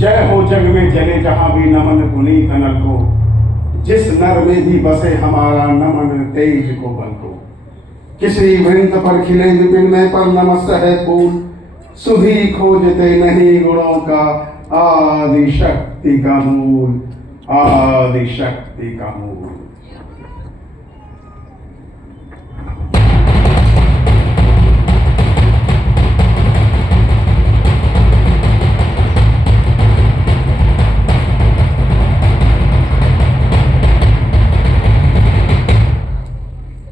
जय हो जग में जले जहां भी नमन पुनीत नर को, जिस नर में भी बसे हमारा नमन तेज को बल को। किसी वृंद पर खिले विपिन में पर नमस्त है फूल, सुधी खोजते नहीं गुणों का आदि शक्ति का मूल, आदि शक्ति का मूल।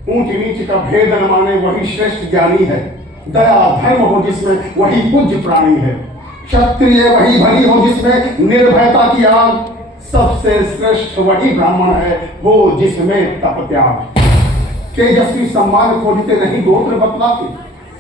ऊंच नीच का भेद न माने वही श्रेष्ठ ज्ञानी है, दया धर्म हो जिसमें वही पूज्य प्राणी है, क्षत्रिय वही भली हो जिसमें निर्भयता की आग, सबसे श्रेष्ठ वही ब्राह्मण है वो जिसमें तप त्याग। तेजस्वी सम्मान खोजते नहीं गोत्र बतलाते,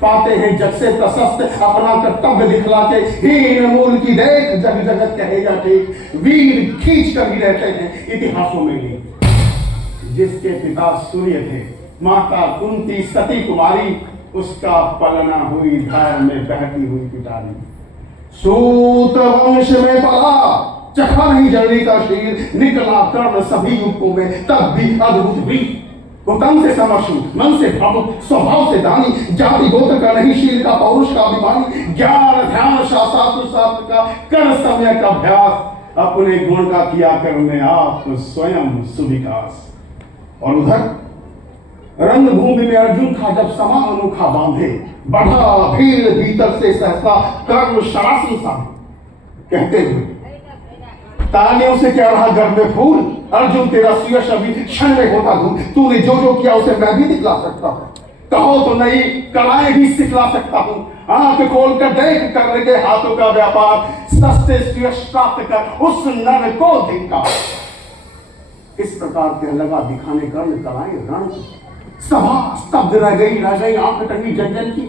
पाते हैं जग से प्रशस्त अपना कर्तव्य दिखला के। हीन मूल की देख जग जगत कहेगा ठीक, वीर खींच कर भी रहते हैं इतिहासों में ही। जिसके पिता सूर्य थे माता कुंती सती कुमारी, उसका पलना हुई धार में बहती हुई पिटारी। सूत वंश में पला चखा नहीं जर्नी का शीर, निकला कर्ण सभी युगों में तब भी अद्भुत वीर। वो तन से समर्षु मन से भावुक स्वभाव से दानी, जाति गोत्र का नहीं शील का पौरुष का अभिमानी, ज्ञान ध्यान शास्त्र शास्त्र का कर सम्यक अभ्यास, अपने गुण का किया करने आप स्वयं सुविकास। और उधर रंगभूमि में अर्जुन था जब समा अनोखा बांधे, बढ़ा भीड़ भीतर से सहसा कर्म शरासन सा, कहते हुए तालियों से क्या रहा घर में फूल, अर्जुन तेरा सुयश अभी क्षण में होता धूल। तूने जो जो किया उसे मैं भी दिखला सकता हूँ, कहो तो नई कलाएं भी सिखला सकता हूँ। आंख खोल कर देख करने के हाथों का व्यापार, सस्ते सुयश प्राप्त कर उस नर को धिक्कार। इस प्रकार के लगा दिखाने कर्ण कलाएं रण, सभा स्तब्ध रह गई आंख टंगी जन जन की।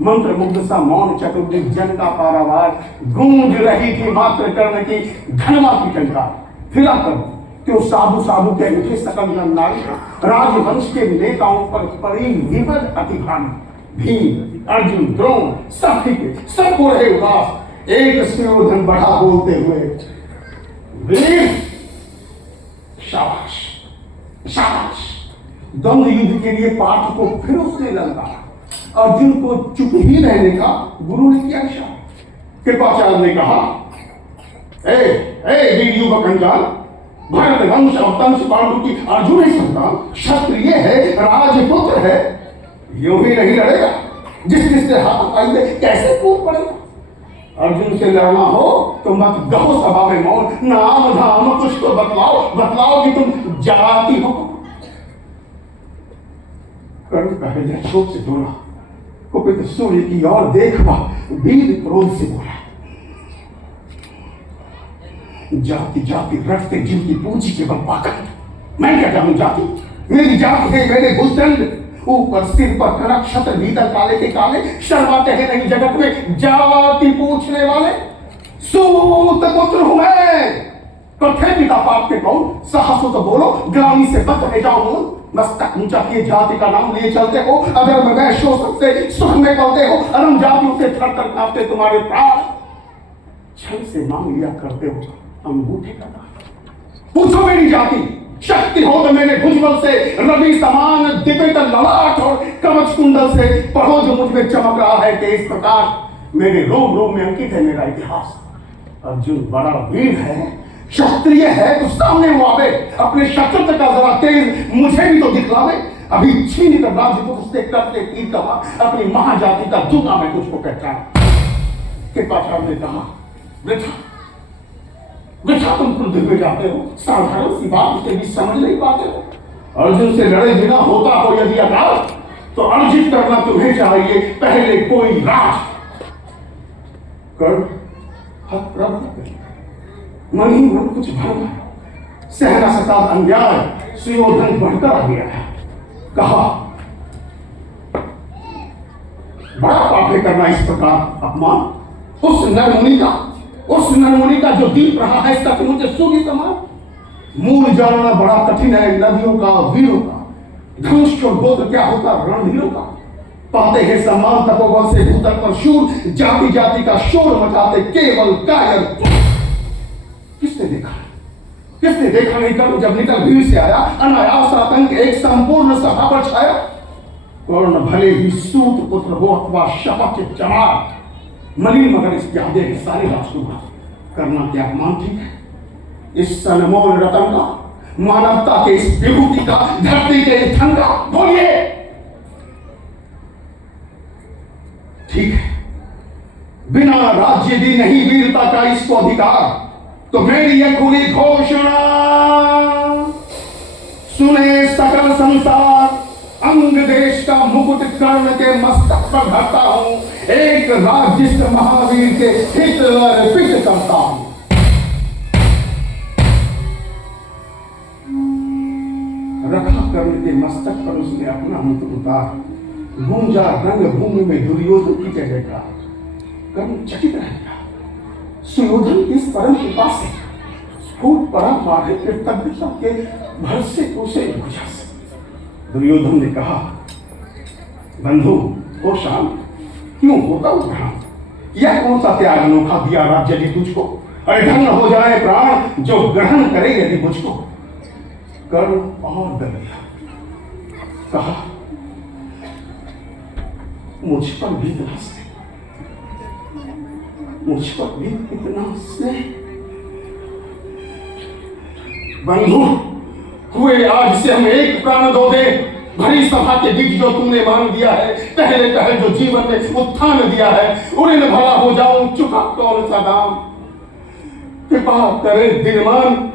मंत्र मुग्ध सा मौन चतुर्दिक जन का पारावार, गूंज रही थी मात्र कर्ण की घनवा की टंकार। फिरा कर क्यों साधु साधु के उठे सकल नारी, राजवंश के नेताओं पर पड़ी विपद अति भारी। भीम अर्जुन द्रोण सब ठीक सब हो रहे उदास, एक सुयोधन बढ़ा बोलते हुए वीर शाबाश शाबाश। द्वंद्व युद्ध के लिए पार्थ को फिर उसने ललकारा, अर्जुन को चुप ही रहने का गुरु ने किया इशारा। कृपाचार्य ने कहा, ए वीर युवक अंजान, भारत वंश अवतंश पांडु की अर्जुन ही संतान, क्षत्रिय है राजपुत्र है, यूं ही नहीं लड़ेगा, जिस जिससे हाथ उठाएंगे कैसे कूद पड़ेगा। अर्जुन से लड़ना हो तो मत गहो सभा में मौन, नाम धाम कुछ तो बतलाओ कि तुम जाती हो। कर्ण का हृदय शोक से डोला, कुपित सूर्य की ओर देखा वीर क्रोध से बोला, जाति जाति रखते जिनकी पूंजी के बल पाखंड, मैं क्या जानूं जाति, मेरी जाति है मेरे भूतदंड, ऊपर सिर पर कनक क्षत्र भीतर काले के काले, शर्माते हैं नहीं जगत में जाति पूछने वाले। सूत पुत्र हूं मैं, कथे पिता पाप के कौन, साहस हो तो बोलो ग्रामी से बच रह जाओ बोल। मस्तक ऊंचा किए जाति का नाम लिए चलते हो, अगर मैं वैश्य से सुख में पलते हो, अरम जातियों से थर थर कांपते तुम्हारे प्राण, छल से मांग लिया करते हो अंगूठे का दान। पूछो मेरी जाति, शक्ति हो तो मैंने भुजबल से, रवि समान दिव्य ललाट और कवच कुंडल से, पढ़ो जो मुझ में चमक रहा है तेज प्रकाश, मेरे रोम रोम में अंकित है मेरा इतिहास। अर्जुन बड़ा वीर है क्षत्रिय है तो सामने वो आवे, अपने शत्रुत्व का जरा तेज मुझे भी तो दिखलावे। अभी छीन कर राज्य को उससे करते तीर कहा, अपनी महाजाति का दूंगा मैं तुझको पहचान। कृपाचार्य ने कहा, वृथा तुम क्रुद्ध हुए जाते हो, साधारण सी बात उसे भी समझ नहीं पाते हो। अर्जुन से लड़े बिना होता हो यदि अकाल, तो अर्जित करना तुम्हें चाहिए पहले कोई राज। कर्ण मन ही मन कुछ भर सहना सका अन्याय, सुयोधन बढ़कर आ गया है। कहा, बड़ा पाप है करना इस प्रकार अपमान उस नरमुनि का जो दीप रहा है सचमुच सूर्य समान। मूल जानना बड़ा कठिन है नदियों का वीरों का, धनुष और गोत्र क्या होता रणधीरों का। पाते हैं सम्मान तपोबल से भूतल पर शूर, जाति जाति का शोर मचाते केवल कायर। किसने देखा? किसने देखा नहीं? करो जब निकल भीड़ से आया, अनायास आतंक एक संपूर्ण सभा पर छाया। कर्ण भले ही सूत पुत्र हो अथवा शपथ जमात, मलिन मगर इसके आगे के सारे राजकुमार करना क्या अपमान ठीक है? इस अनमोल रतन का, मानवता के इस विभूति का, धरती के इस धन का, बोलिए ठीक है। बिना राज्य दी नहीं वीरता का इसको अधिकार, तो मेरी यह खुली घोषणा सुने सकल संसार। अंग देश का मुकुट कर्ण के मस्तक पर धरता हूं, एक राज्य महावीर के हित अर्पित करता हूं। रखा कर्ण के मस्तक पर उसने अपना मुकुट उतार, गूंजा रंग भूमि में दुर्योधन की जय जयकार। कर्ण चकित रह गया, सुयोधन की इस परम कृपा से फूट पड़ा मारे कृतज्ञता के भरसे उसे भुजा से। दुर्योधन ने कहा, बंधु हो शांत, क्यों होता उद्भ्रांत? यह कौन सा त्याग अनोखा दिया राज्य ने तुझको? अरे धन्य हो जाए प्राण जो ग्रहण करे यदि मुझको। कर्ण और डर गया, कहा, मुझ पर भी इतना स्नेह, मुझ पर भी इतना स्नेह। बंधु हुए आज से हम एक प्राण दो दे, भरी सभा के बीच जो तुमने मान दिया है, पहले पहल जो जीवन में उत्थान दिया है, उन्हें भला हो जाऊं, चुका कौन सा दाम? कृपा करे दिनमान,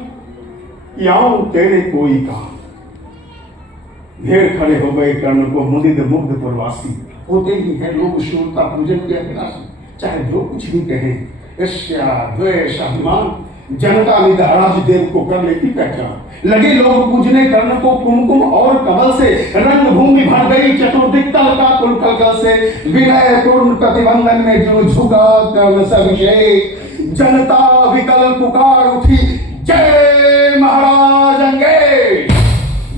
याऊं तेरे कोई काम। घेर खड़े हो गए कर्ण को मुदित मुग्ध प्रवासी, होते ही है लोग शूरता पूजन की अभिलाषी। चाहे जो कुछ भी कहें, ईर्ष्या द्वेष अभिमान, जनता ने राज देव को कर लेती पहचान। लगे लोग पूजने कर्ण को कुमकुम और कमल से, रंग भूमि भर गई चतुर्दिक तल का कुल कलकल से। विनय पूर्ण प्रतिबंधन में जो झुका कर्ण सविषेक, जनता विकल पुकार उठी, जय महाराज अंगेश,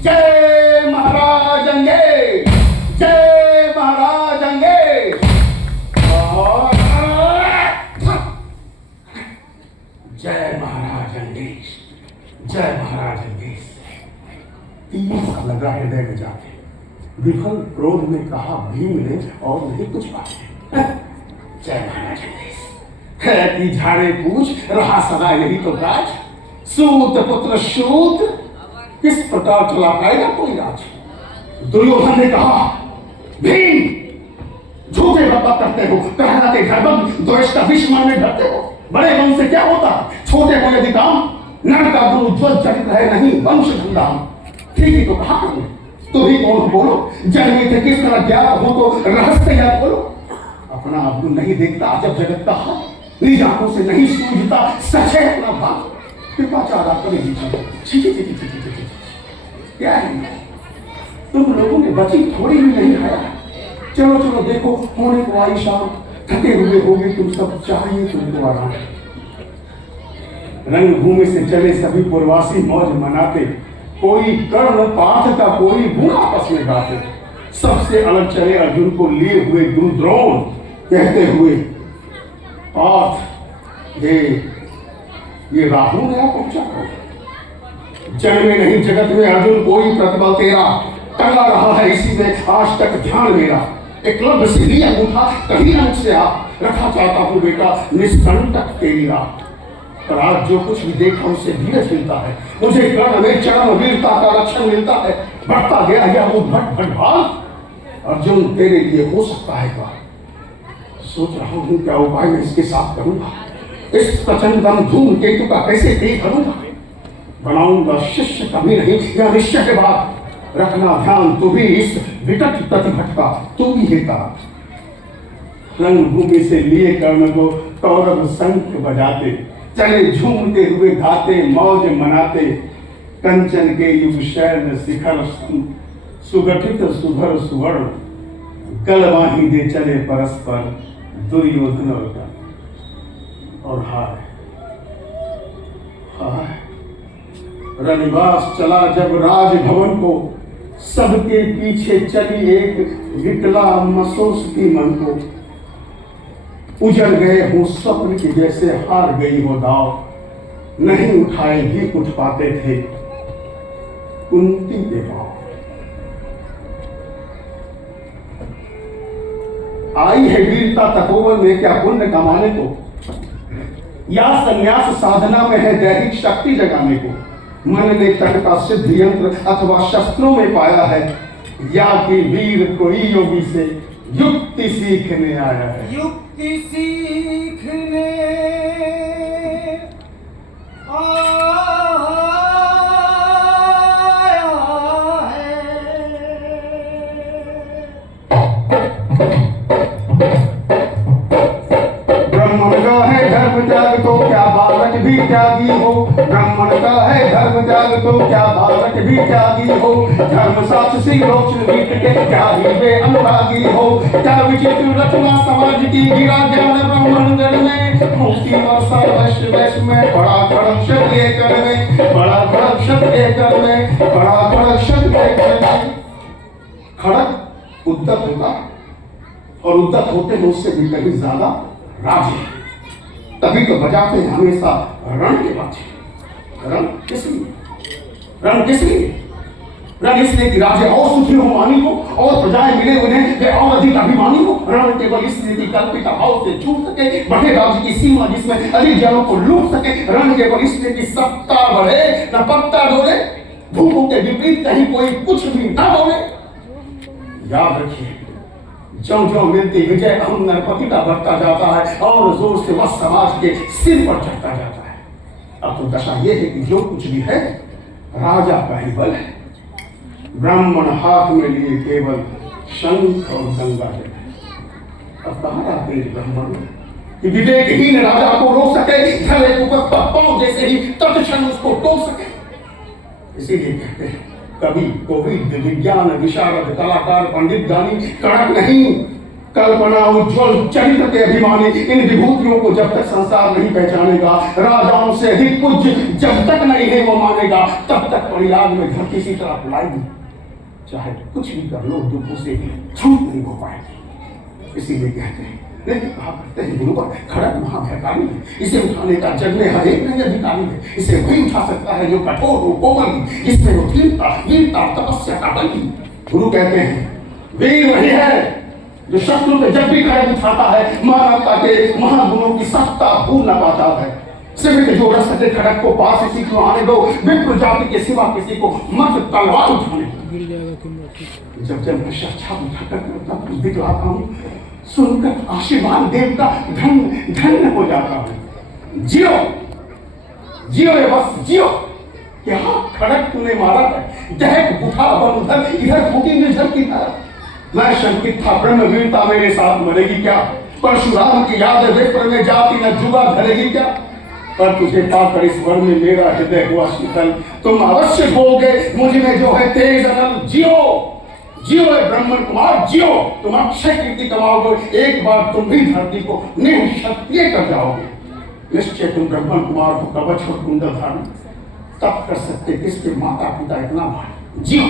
जय महाराज अंगेश, जय महाराज अंगेश, जय महाराज अंगेश, जय महाराज अंगेश। तीर सा लगा हृदय में जाके, विफल क्रोध में कहा भीम ने, और नहीं कुछ बातें। जय महाराज अंगेश है कि झाड़े पूछ रहा सदा यही तो राज। सूत पुत्र सूत किस प्रकार चला पाएगा कोई राज? दुर्योधन ने कहा, भीम झूठे बाबा करते हो, कहलाते धर्म द्वेष का विष मारने डरते हो। बड़े वंश से क्या होता, छोटे को यदि काम, नर का गुरु जो जगत है नहीं वंश धंधाम। ठीक ही तो कहा तुमने, तो ही कौन बोलो, जन्मे थे किस तरह ज्ञात हो तो रहस्य याद बोलो। अपना अब नहीं देखता जब जगत का हाल, निज आंखों से नहीं सूझता सच है अपना भाव। कृपाचार आपको नहीं दीजिए, क्या है तुम लोगों ने बची थोड़ी भी नहीं खाया। चलो चलो देखो होने को आई शाम, थके हुए होंगे तुम सब, चाहिए तुमको आराम। रंगभूमि से चले सभी पूर्वासी मौज मनाते, कोई कर्ण पाठ का कोई गुण आपस में गाते। सबसे अलग चले अर्जुन को लिए हुए गुरु द्रोण, कहते हुए पाठ ये राहु नया पहुंचा हो। जन्मे नहीं जगत में अर्जुन कोई प्रतिबल तेरा, टंगा रहा है इसी में आज तक ध्यान मेरा। एकलव्य से लिया अंगूठा कहीं ना मुझसे आ, रखा चाहता हूँ बेटा निष्कंटक तेरी राह। पर आज जो कुछ भी देखा उससे धीरज मिलता है, मुझे कर्ण में चरम वीरता का लक्षण मिलता है। बढ़ता गया यह उद्भट भटभाल, अर्जुन तेरे लिए हो सकता है क्या? सोच रहा हूँ क्या उपाय मैं इसके साथ करूंगा। इस प्रचंडम धूम केतु का कैसे तेज करूंगा। बनाऊंगा शिष्य कभी नहीं, यह निश्चय के बाद। रखना ध्यान तू भी इस विकट प्रतिभट का, तू भी हेता। रंगभूमि से लिए कर्ण को कौरव शंख बजाते, चले झूमते हुए गाते मौज मनाते। कंचन के युग शैल शिखर सुगठित सुधर सुवर्ण, गलवाही दे चले परस्पर दुर्योधन और हाय हाय। रनिवास चला जब राजभवन को, सबके पीछे चली एक विकला मसोस की मन को। उजड़ गए हो स्वप्न के जैसे, हार गई हो दाव, नहीं उठाए भी उठ पाते थे कुंती के पांव। आई है वीरता तपोवन में क्या पुण्य कमाने को, या संन्यास साधना में है दैहिक शक्ति जगाने को। मन ने तट का सिद्ध यंत्र अथवा शस्त्रों में पाया है, या कि वीर कोई योगी से युक्ति सीखने आया है। युक्ति सीखने त्याग तो क्या बालक भी त्यागी हो, ब्राह्मण का है धर्म त्याग तो क्या बालक भी त्यागी हो। धर्म साक्षी लोक वीट के क्या ही वे अनुरागी हो। क्या विचित्र रचना समाज की गिरा ज्ञान ब्राह्मण जन में। मुक्ति वर्षा वैश्य वैश्य में बड़ा खड़क क्षत्रिय कर में, बड़ा खड़क क्षत्रिय कर में, बड़ा खड़क क्षत्रिय कर में। खड़क उद्दत होता और उद्दत होते हैं उससे भी कहीं ज्यादा राजे, तभी तो बजाते हैं हमेशा रण के बाजे। रण किस लिए? रण किस लिए? रण इसलिए कि राजे और सुखी हो मानी को, और प्रजाएं मिले उन्हें वे और अधिक अभिमानी हो। रण केवल इसलिए कि कल्पित भाव से छूट सके, बढ़े राज्य की सीमा जिसमें अधिक जनों को लूट सके। रण केवल इसलिए कि सत्ता बढ़े न पत्ता डोले, भूखों के विपरीत कहीं कोई कुछ भी ना बोले। याद रखिए, ज्यों ज्यों मिलती विजय अहम नरपति का बढ़ता जाता है और जोर से वह समाज के सिर पर चढ़ता जाता है। अब तो दशा यह है कि जो कुछ भी है राजा का ही बल है। ब्राह्मण हाथ में लिए केवल शंख और गंगा है। अब कहाँ आते हैं ब्राह्मण कि विवेकहीन राजा को रोक सके, धरे ऊपर पांव जैसे ही तत्क्षण उसको टोक सके। इसीलिए कहते हैं कवि कोविद विज्ञान विशारद कलाकार पंडित ज्ञानी कड़क नहीं, कल्पना उज्ज्वल चरित्र के अभिमानी। इन विभूतियों को जब तक संसार नहीं पहचानेगा, राजाओं से अधिक पूज्य जब तक नहीं है वो मानेगा, तब तक परिराग में धरती सी तरह फैलाएगी। चाहे कुछ भी कर लो, दुख से छूट नहीं हो पाएगी। इसीलिए कहते हैं, कहा करते हैं गुरुवर, खड़क महाभयकारी है, इसे उठाने का जग में हर एक नहीं अधिकारी है। इसे वही उठा सकता है जो कठोर हो, कोमल, जिसमें वो वीरता तपस्या का बल। गुरु कहते हैं वीर वही है जो शत्रु पे जब भी खड़क उठाता है, मानवता के महागुणों की सत्ता भूल न पाता है। सिर्फ जो रस सके खड़क को पास इसी को आने दो, विप्र जाति के सिवा किसी को मत तलवार उठाने दो। जब जब मैं शर्छा उठाकर करता कुछ दिखलाता हूँ, सुनकर आशीर्वाद देव का धन्य धन्य हो जाता है। जियो जियो बस जियो। यहाँ खड़क तूने मारा है, दहक उठा बन उधर, इधर फूटी निर्झर की तरह। मैं शंकित था ब्रह्म वीरता मेरे साथ मरेगी क्या, परशुराम की याद विप्र में जाती न जुगा धरेगी क्या। पर तुझे पाकर इस वर में मेरा हृदय हुआ शीतल, तुम अवश्य होगे मुझ में जो है तेज अनल। जियो जियो ब्राह्मण कुमार जियो, तुम अक्षय कीर्ति कमाओगे। एक बार तुम भी धरती को निःक्षत्रिय कर जाओगे। निश्चय तुम ब्राह्मण कुमार को कवच और कुंडल धारण तब कर सकते किसके माता पिता इतना भारी। जियो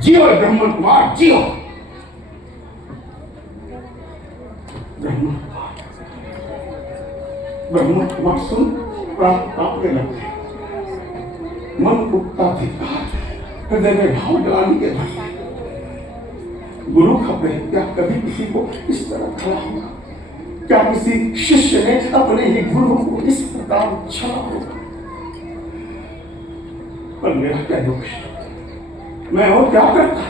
जियो ब्राह्मण कुमार जियो। ब्राह्मण कुमार सुन प्राण कांपने लगते, मन उठता धिक्कार, हृदय में भाव डलाने के भरते। गुरु खबरे क्या कभी किसी को इस तरह खड़ा होगा? क्या किसी शिष्य ने अपने ही गुरु को इस प्रकार छला होगा? पर मेरा क्या दोष, मैं और क्या करता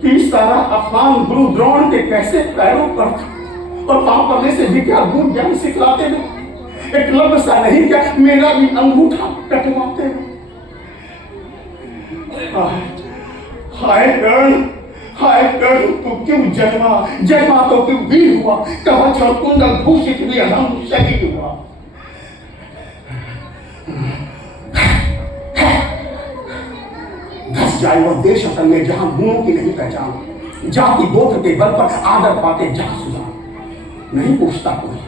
कि सारा अपमान गुरु द्रोण के कैसे पैरों पर था, और पाप करने से भी क्या गुरु ज्ञान सिखलाते हैं। एक लब सा नहीं क्या मेरा भी अंगूठा कटवाते हैं। हाय कर्ण, हाय कर्ण, तू क्यों जन्मा? जन्मा तो तू वीर हुआ, कवच और कुंडल भूषित भी अधम शहीद हुआ। धस जाए वह देश असल में जहां गुणों की नहीं पहचान, जाति गोत्र के बल पर आदर पाते जहां सुधार। नहीं पूछता कोई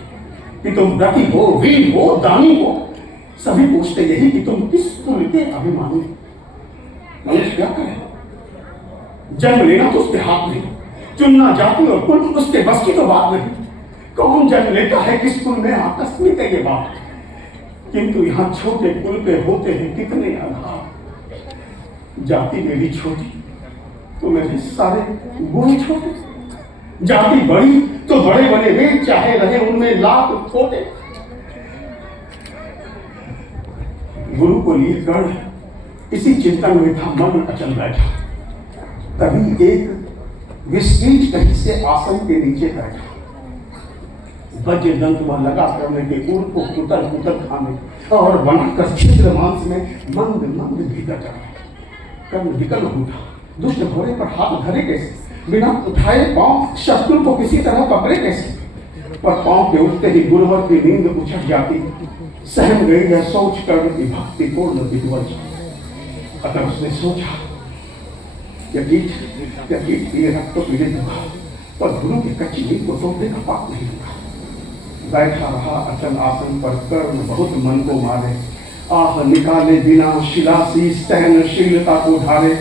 कि तुम व्रती हो, वीर हो, दानी हो, सभी पूछते यही कि तुम किस कुल के अभिमानी। मनुष्य क्या करे? जन्म लेना तो उसके हाथ में, चुनना जाति और कुल उसके बस की तो बात नहीं। कौन जन्म लेता है किस कुल में? आकस्मिक है ये बात। किंतु यहाँ छोटे कुल पे होते हैं कितने आधार। जाति मेरी छोटी तो मेरे सारे गुण छोटे, जाति बड़ी तो बड़े बने वे चाहे रहे उनमें लाख खोटे। गुरु को लिए गढ़ इसी चिंतन में था मन अचल बैठा। तभी एक विस्तीर्ण कहीं से आसन के नीचे बैठा, वज्र दंत वह लगा करने के उड़ को कुतर कुतर खाने और बनाकर छिद्र मांस में मंद मंद भीतर चढ़ा। कर्म विकल उठा, दुष्ट घोड़े पर हाथ धरे कैसे, बिना उठाए पांव शत्रु को किसी तरह पकड़े कैसे। पर पांव के उठते ही गुरुवर की नींद उछट जाती, सहम गई है सोच कर की भक्ति पूर्ण विध्वंस। अतः उसने सोचा यकीन ये रक्त तो पीड़ित होगा, पर गुरु की कच्ची नींद को तोड़ने का पाप नहीं होगा। बैठा रहा अचल आसन पर, कर्म बहुत मन को मारे, आह निकाले बिना शिलासी सहनशीलता को ढाले।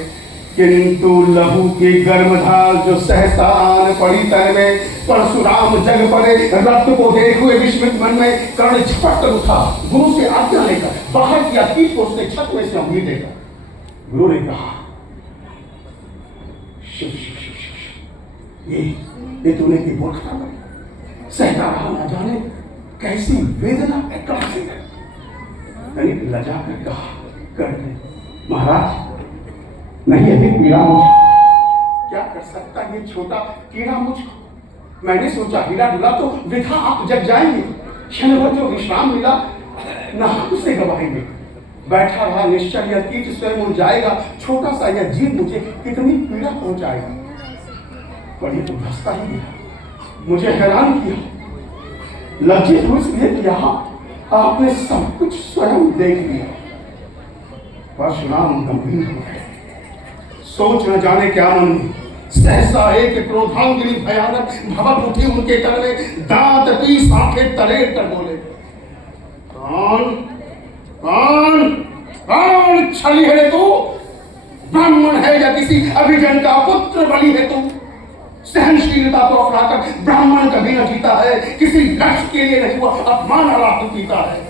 किंतु लहू की गर्मधार जो सहसा आन पड़ी तन में, परशुराम जग पड़े रक्त को देख हुए विस्मित मन में। कर्ण झपट कर उठा, गुरु से आज्ञा लेकर बाहर किया कीट को उसने छत में से उंगली देकर। गुरु ने कहा शिव शिव शिव शिव, ये तूने की मूर्खता करी। सहता रहा न जाने कैसी वेदना कैसे लजा कर कहा कर महाराज नहीं अधिक पीड़ा मुझे, क्या कर सकता ये छोटा कीड़ा मुझको। मैंने सोचा हीरा ढुला तो वृथा आप जग जाएंगे, क्षण भर जो विश्राम मिला न उसे गवाएंगे। बैठा रहा निश्चल, यह कीट स्वयं उड़ जाएगा, छोटा सा यह जीव मुझे कितनी पीड़ा पहुंचाएगा। पर ये तो धसता ही गया, मुझे हैरान किया। लज्जित हूं इसलिए कि यहाँ आपने सब कुछ स्वयं देख लिया। परशुराम गंभीर हो गए, सोच न जाने क्या मन में। सहसा एक क्रोधांगिनी भयानक भवक उठी उनके तन में, दांत पीस आंखें तलेर कर बोले, कौन कौन कौन छली है तू? ब्राह्मण है या किसी अभिजन का पुत्र बलि है तू? सहनशीलता को अपनाकर ब्राह्मण कभी न जीता है, किसी लक्ष्य के लिए नहीं हुआ अपमान आरातु पीता है।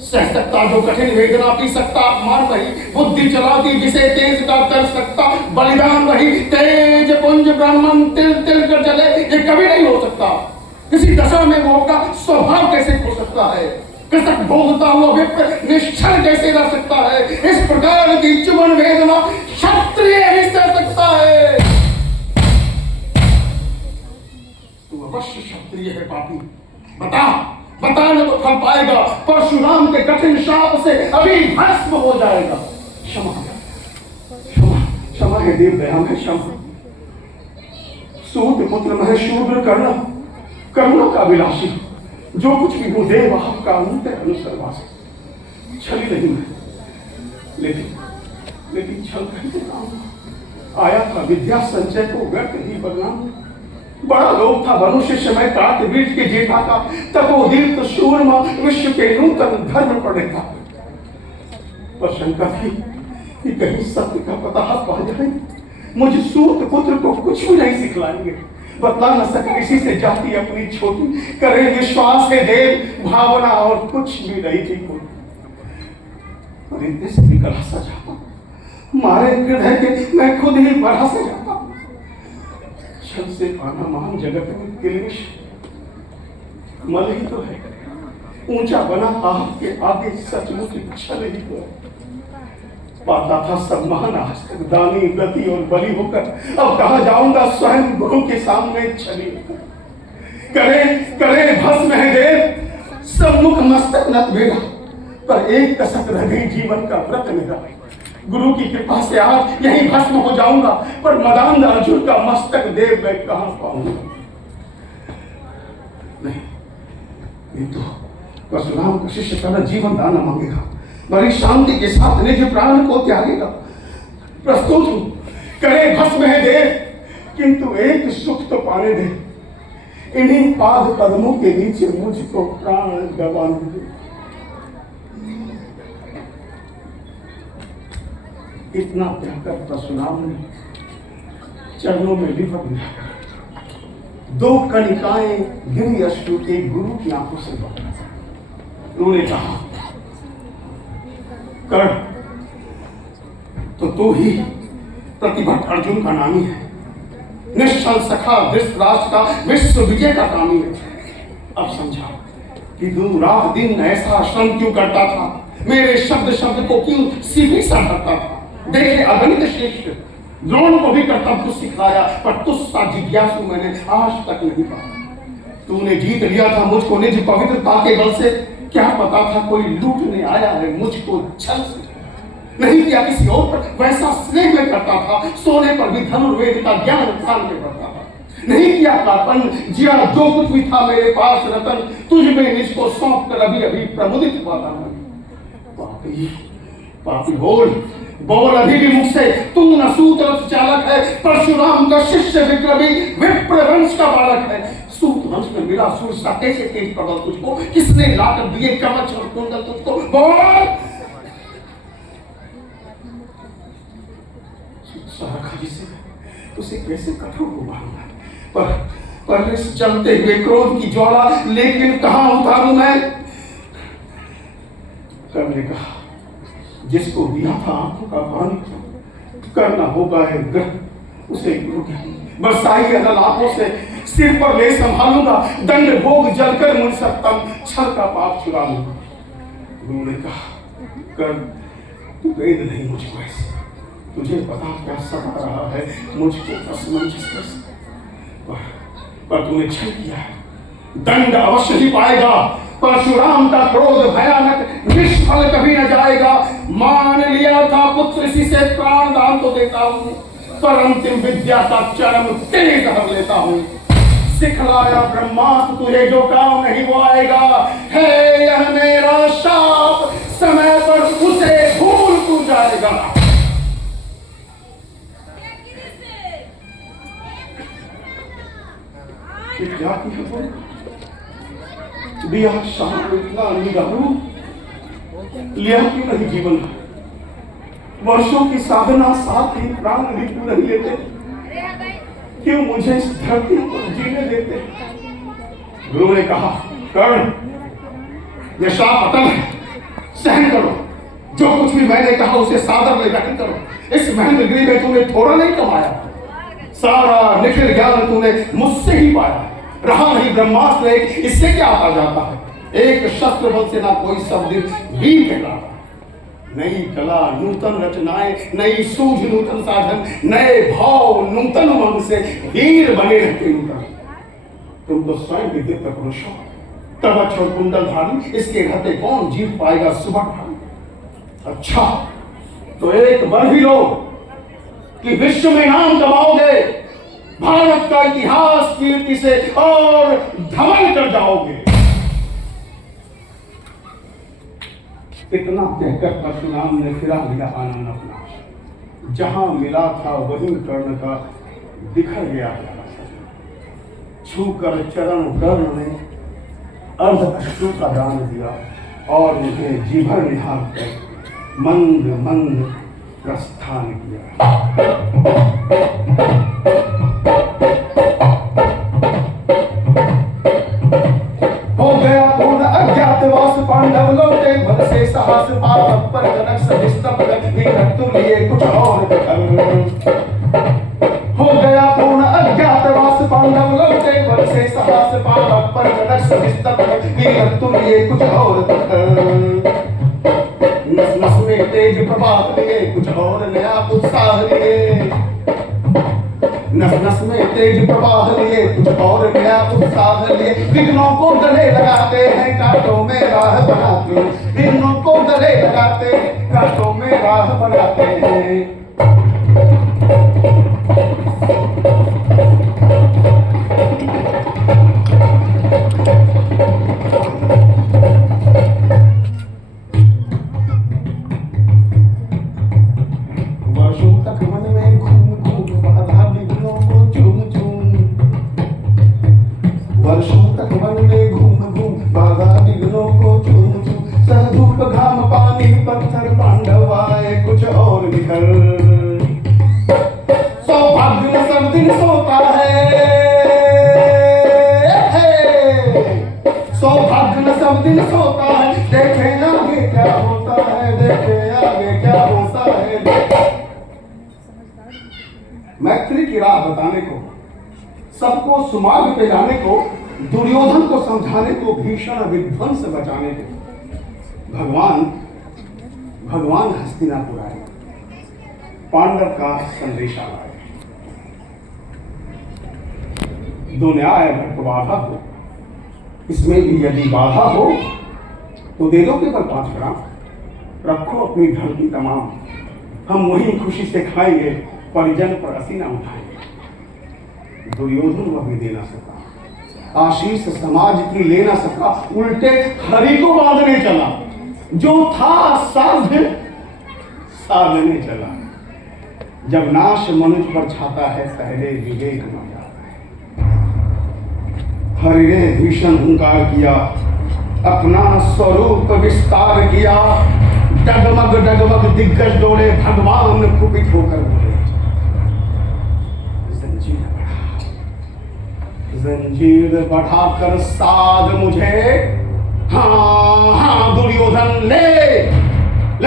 सह सकता जो कठिन वेदना, पी सकता अपमान वही बुद्धि चलाती जिसे तेज का कर सकता। बलिदान वही तेज पुंज ब्राह्मण तिल तिल कर जले, ये कभी नहीं हो सकता। किसी दशा में वो का स्वभाव कैसे हो सकता है? कृषक भोगता हुआ विप्र निश्चल कैसे रह सकता है? इस प्रकार की चुभन वेदना क्षत्रिय ही सह सकता है। तू अवश्य क्षत्रिय है पापी, बता बता न तो फल पाएगा। परशुराम के कठिन शाप से अभी भस्म हो जाएगा। क्षमा क्षमा क्षमा है देव दया में क्षमा। सूत पुत्र मह शूद्र करना करुणा का विलासी, जो कुछ भी हो देव आपका अंत अनुसरवास। छली नहीं मैं, लेकिन छल करके काम आया था विद्या संचय को व्यर्थ ही बदनाम। बड़ा लोग था मनुष्य समय काट बीज के जेठा का, तपोदीप्त शूरमा विश्व के नूतन धर्म पड़े था। पर शंका थी कि कहीं सत्य का पता पा जाए। मुझ सूत पुत्र को कुछ भी नहीं सिखलाएंगे, बतला न सके किसी से जाति अपनी छोटी। करे विश्वास है देव भावना और कुछ भी नहीं थी कोई। और इतने से भी कला सा जाता, मारे हृदय के मैं खुद ही बढ़ा से जाता। छल से पाना महान जगत में किलमिश मल ही तो है, ऊंचा बना आपके आगे सचमुच छल ही तो है। पाता था सब महान आज तक दानी गति और बलि होकर, अब कहा जाऊंगा स्वयं गुरु के सामने छली होकर। करे करे भस्म है देव सब मुख मस्तक नत मेरा, पर एक कसक रह गई जीवन का व्रत मेरा। गुरु की कृपा से आज यही भस्म हो जाऊंगा, पर मदान अर्जुन का मस्तक देव मैं कहां पाऊंगा। नहीं तो परशुराम का शिष्य का जीवन दान मांगेगा, बड़ी शांति के साथ निज प्राण को त्यागेगा। प्रस्तुत हूं, करे भस्म है देव, किंतु एक सुख तो पाने दे। इन्हीं पाद कदमों के नीचे मुझको प्राण गवाने दे। इतना कहकर परशुराम ने चरणों में लिपट मिलाकर दो कणिकाएं गिरी अश्रु के गुरु की आंखों से बहा। उन्होंने कहा कर्ण, तो तू ही प्रतिभट अर्जुन का नामी है, निश्चल सखा धृतराष्ट्र का विश्व विजय का कामी है। अब समझा कि तू रात दिन ऐसा श्रम क्यों करता था, मेरे शब्द शब्द को क्यों सीधी सा धरता था। देखे अगणित श्रेष्ठ द्रोण को भी कर्तव्य सिखाया, पर तुझसा जिज्ञासु मैंने आज तक नहीं पाया। तूने जीत लिया था मुझको निज पवित्रता के बल से, क्या पता था कोई लूटने आया है मुझको छल से। नहीं किया किसी और पर वैसा स्नेह में करता था, सोने पर भी धनुर्वेद का ज्ञान ध्यान में करता था। नहीं किया कार्पण, जिया जो कुछ भी था मेरे पास रतन, तुझ में निज को सौंप कर अभी अभी प्रमुदित हुआ था मैं। पापी पापी बोल बोल अभी भी मुझसे, तू न सूत रथ चालक है, परशुराम का शिष्य विक्रमी विप्र वंश का बालक है। सूत वंश में मिला सूर्य सा कैसे तेज प्रबल तुझको, किसने लाकर दिए कवच और कुंडल तुझको, बोल। रखा जिसे उसे कैसे कठोर उबालना, पर इस चलते हुए क्रोध की ज्वाला लेकिन कहां उतारूं मैं। करने कहा जिसको दिया था आंखों का पानी, करना होगा है ग्रह उसे बरसाई आंखों से सिर पर ले संभालूंगा, दंड भोग जलकर मुझ सकता छल का पाप छुड़ा लूंगा। गुरु ने कहा कर तू वेद नहीं मुझको ऐसे, तुझे पता क्या सता रहा है मुझको असमंजस, पर तूने छल किया है, दंड अवश्य ही पाएगा। परशुराम का क्रोध भयानक निष्फल कभी न जाएगा। मान लिया था पुत्र इसी से प्राण दान तो देता हूं, पर अंतिम विद्या का चरम तेज हर लेता हूं। सिखलाया ब्रह्मास्त्र तुझे जो काम नहीं वो आएगा, है यह मेरा शाप, समय पर उसे भूल तू जाएगा। क्या दिया शाम इतना निगाहू, लिया क्यों नहीं जीवन, वर्षों की साधना साथ ही प्राण भी क्यों नहीं लेते, क्यों मुझे इस धरती पर जीने देते। गुरु ने कहा कर्ण यह शाप अटल है, सहन करो, जो कुछ भी मैंने कहा उसे सादर में ग्रहण करो। इस महेंद्रगिरी में तूने थोड़ा नहीं कमाया, सारा निखिल ज्ञान तूने मुझसे ही पाया। रहा नहीं ब्रह्मास्त्र एक, इससे क्या आता जाता है, एक शस्त्र बल से ना कोई शब्द वीर कहलाता। नई कला नूतन रचनाएं, नई सूझ नूतन साधन, नए भाव नूतन उमंग से वीर बने रहते नूतन। तुम तो स्वयं भी दिव्य पुरुष हो, कवच और कुंडल धारी, इसके रहते कौन जीत पाएगा सुबह भारी। अच्छा तो एक वर भी लो कि विश्व में नाम कमाओगे, भारत का इतिहास कीर्ति से और धवल कर जाओगे। इतना कहकर परशुराम ने फिरा लिया आनंद अपना, जहां मिला था वहीं कर्ण का बिखर गया। छूकर चरण कर्ण ने अर्ध अश्रु का दान दिया और मुझे जीभर निहार कर मंद मंद प्रस्थान किया। हो गया पूर्ण अज्ञातवास, पांडव लौटे भर से साहस पाप पर जनक सदिस्तभ तुल्य कुछ और हो गया पूर्ण अज्ञातवास, पांडव लौटे भर से साहस पाप पर जनक सदिस्तभ तुल्य कुछ और नस नस में तेज प्रभात लिए कुछ और नया उत्साह लिए, नस नस में तेज प्रवाह लिए कुछ और नया उत्साह लिए। विघ्नों को गले लगाते हैं कांटों में राह बनाते, विघ्नों को गले लगाते हैं कांटों में राह बनाते हैं। सौभाग्य में सब दिन सोता है, सौभाग्य में सब दिन सोता है, देखे आगे क्या होता है, देखे मैत्री की राह बताने को, सबको सुमार्ग पे लाने को, दुर्योधन को समझाने को, भीषण विध्वंस बचाने को भगवान हस्तिनापुर आए, पांडव का संदेशा लाए। दो न्याय भट्ट बाधा हो, इसमें भी यदि बाधा हो तो दे दो केवल 5 ग्राम, रखो अपनी धरती तमाम, हम वही खुशी से खाएंगे, परिजन पर असीना उठाएंगे। दुर्योधन वह भी दे ना सका, आशीष समाज की ले ना सका, उल्टे हरि को बांधने चला, जो था साधने चला। जब नाश मनुष्य पर छाता है, पहले विवेक मर जाता है। हरि ने भीषण हुंकार किया, अपना स्वरूप विस्तार किया, डगमग डगमग दिग्गज डोले, भगवान कुपित होकर बोले, जंजीर बढ़ाकर साध मुझे, हाँ हाँ दुर्योधन ले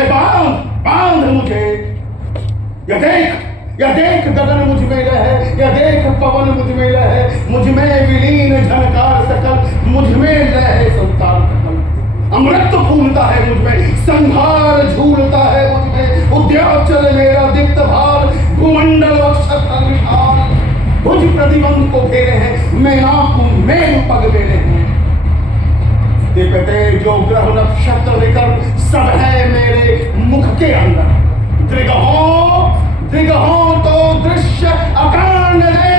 बांध मुझे। या देख गगन मुझ में रहे, या देख पवन मुझ में रहे, मुझ में विलीन झनकार सकल, मुझ में रहे संसार सकल। अमृत फूलता है मुझ में, संहार झूलता है मुझ में, उद्याचल मेरा दीप्त भार, भूमंडल अक्षर विशाल, भुज प्रतिबंध को घेरे हैं, मेरु पग मेरे हैं। दिव्यते जो ग्रह नक्षत्र निकर, सब है मेरे मुख के अंदर। दृगहों तो दृश्य अकांड दे,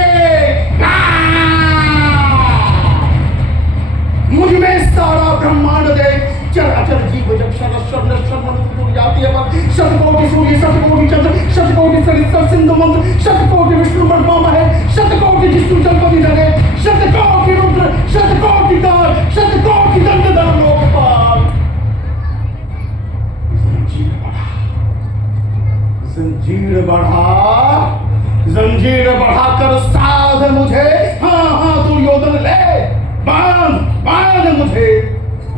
मुझ में सारा ब्रह्मांड दे। चराचर जीव जब शरश्वर नश्वर मनुष्य जाती है, पर शतकोटि सूर्य शतकोटि चंद्र शतकोटि सरिता सिंधु मंत्र, शतकोटि विष्णु ब्रह्मा महेश, शतकोटि जिष्णु जलपति धरे, शतकोटि रुद्र शतकोटि काल, शतकोटि दंडधर लोकपाल। जंजीर बढ़ाकर साध मुझे, हाँ दुर्योधन ले बांध मुझे।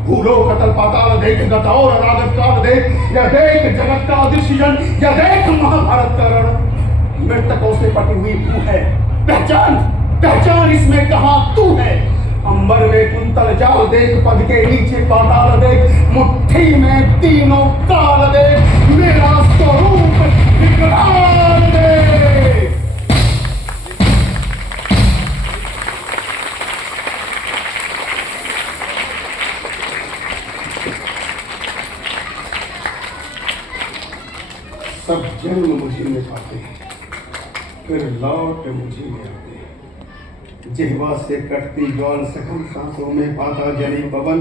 भूलो कतल पाताल देख, गतौर रागत काल देख, या देख जगत का दृश्यजन, या देख महाभारत का रण। मृतकों से पटी हुई भू है, पहचान इसमें कहां तू है। अंबर में कुंतल जाल देख, पद के नीचे पाताल देख, मुट्ठी में तीनों काल देख, मेरा स्वरूप विकराल देख। सब जन्म मुझे में पाते हैं, फिर लौट मुझे में आते हैं। जिह्वा से कटती ज्वाल सघन सांसों में पाता जनी पवन,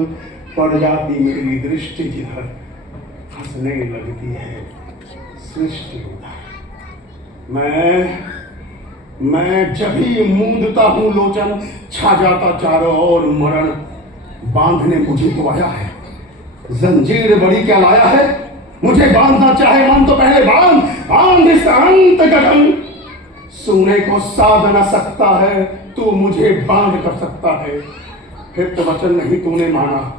पड़ जाती मेरी दृष्टि जिधर, हंसने लगती है सृष्टि उधर। मैं जब ही मूंदता हूँ लोचन, छा जाता चारों ओर मरण। बांधने मुझे तो आया है, जंजीर बड़ी क्या लाया है। मुझे बांधना चाहे मन तो पहले बांध इस अंत गगन। सोने को साध न सकता है, तू मुझे बांध कर सकता है। फिर तो वचन नहीं तूने माना,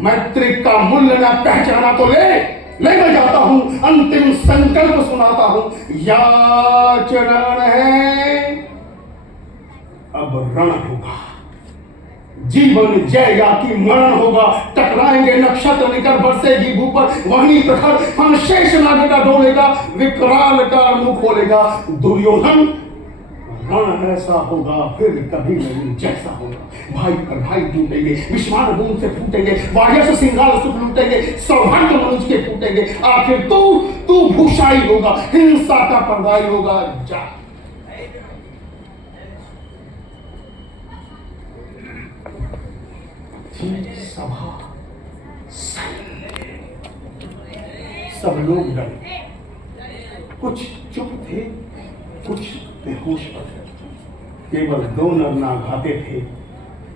मैत्री का मूल्य न पहचाना तो ले मैं जाता हूं, अंतिम संकल्प सुनाता हूं। याचरण है अब रण होगा, जीवन जय या कि मरण होगा। टकराएंगे नक्षत्र निकल, बरसेगी भू पर वही प्रखर, हम शेष नाग का डोलेगा, विकराल का मुंह खोलेगा। दुर्योधन रण ऐसा होगा फिर कभी नहीं जैसा होगा। भाई पर भाई टूटेंगे, विश्वान बूंद से फूटेंगे, वायु से सिंगार सुख लूटेंगे, सौभाग्य मनुष्य के फूटेंगे। आखिर तू भूषाई होगा, हिंसा का पर्दाई होगा। जा सभा सब लोग डरे, कुछ चुप थे, कुछ बेहोश पर। केवल 2 नर नाघाते थे,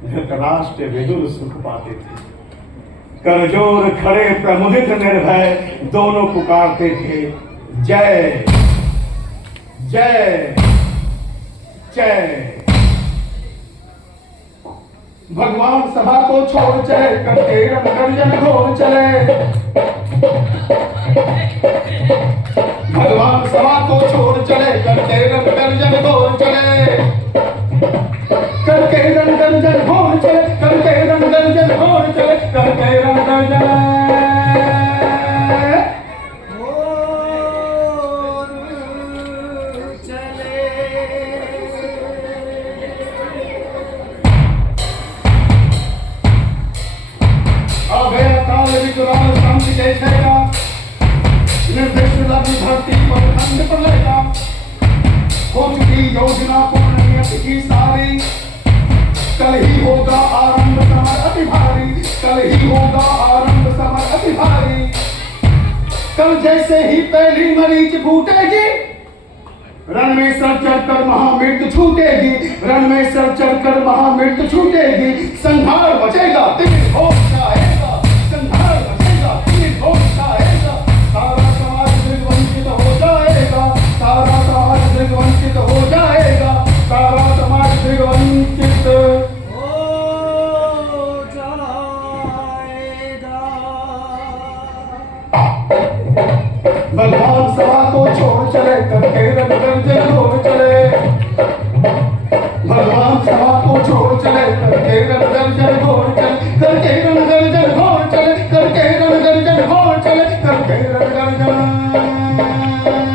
धृतराष्ट्र विदुर सुख पाते थे। करजोर खड़े प्रमुदित निर्भय, दोनों पुकारते थे जय जय जय। भगवान सभा को छोड़ चले, करते गर्जन घोर चले। भगवान सभा को छोड़ चले, करते रन गर्जन घोर चले, करके रन गर्जन घोर चले, करके रन गर्जन घोर चले, करके रन गर्जन विकराल शांति जैसेगा, निर्दिष्ट लघु धरती पर खंड प्रलयगा, हो चुकी योजना पूर्ण नियति की सारी, कल ही होगा आरंभ समर अति भारी, कल ही होगा आरंभ समर अति भारी। कल जैसे ही पहली मरीच फूटेगी, रण में सर चढ़कर महामृत्यु छूटेगी, रण में सर चढ़कर महामृत्यु छूटेगी। संहार बचेगा दिन हो जाएगा, संहार बचेगा दिन हो जाएगा, सारा समाज वंचित हो जाएगा, सारा समाज वंचित हो जाएगा, सारा समाज वंचित हो जाएगा। बलवान सभा को छोड़ चले, करके रन गर्जन घोर चले, भगवान सभा को छोड़ चले, करके रन गर्जन घोर चले, करके रन गर्जन घोर चले, करके रन गर्जन घोर चले, करके रन गर्जन घोर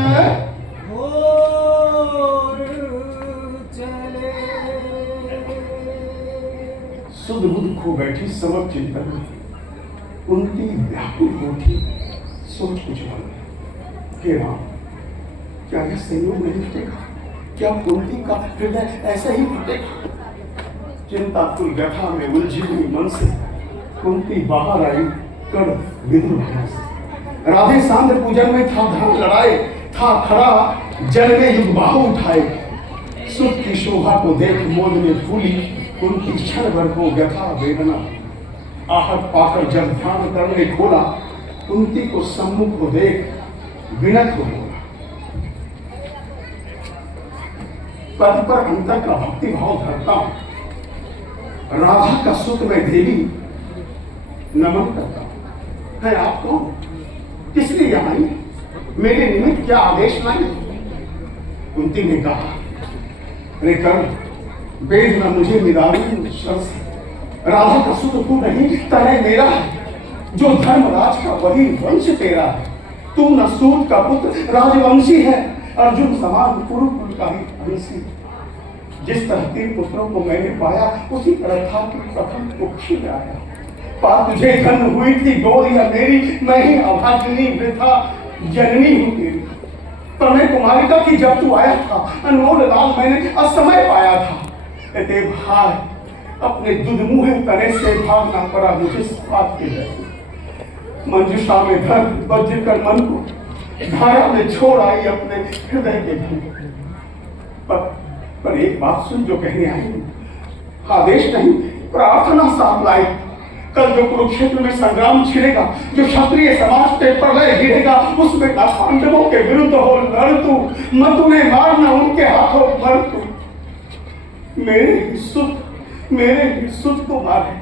चले। सुध बुध खो बैठी समझ चिंतन में, उनकी व्याकुल होठी सोच कुछ बन हे राम, क्या यह संयोग नहीं फटेगा? क्या कुंती का हृदय ऐसा ही फटेगा? चिंताकुल व्यथा में उलझी हुई मन से कुंती बाहर आई, कर विदुर भवन से। राधे सांध्र पूजन में था धर्म लड़ाए, था खड़ा जल में युग बाहु उठाए। सुत की शोभा को देख मोद में फूली उनकी क्षण भर को व्यथा वेदना। आहत पाकर जब ध्यान करने खोला, कुंती को सम्मुख को देख विनत हो बोला, पद पर अंतर का भक्ति भाव धरता हूं, राधा का सुत में देवी नमन करता हूं। है आप कौन? किस लिए यहाँ आई? मेरे निमित्त क्या आदेश लाई? कुंती ने कहा, अरे कर्ण, वेद न मुझे निराली शर से, राधा का सुत तू नहीं तने मेरा है, जो धर्मराज का वही वंश तेरा है। तू न सूत का पुत्र राजवंशी है, अर्जुन समान कुरुकुल का ही अंशी। जिस तरह तीन पुत्रों को मैंने पाया, उसी तरह था कि प्रथम कुक्षी में आया। पा तुझे जन्म हुई थी गोद या मेरी, मैं ही अभागिनी वृथा जननी हूँ तेरी। पर मैं कुमारिका की जब तू आया था, अनमोल लाल मैंने असमय पाया था। ते भाई अपने दुधमुहे तने से भागना पड़ा मुझे साथ के लिए। मंजुषा में धर वज्र कर मन को धारा में छोड़ आई अपने हृदय के भूमि। पर एक बात सुन जो कहने आई, आदेश नहीं प्रार्थना साथ लाई। कल जो कुरुक्षेत्र में संग्राम छिड़ेगा, जो क्षत्रिय समाज पे प्रलय गिरेगा, उसमें ना पांडवों के विरुद्ध हो लड़ तू, मत उन्हें मारना उनके हाथों मर तू। मेरे ही सुत को मारे,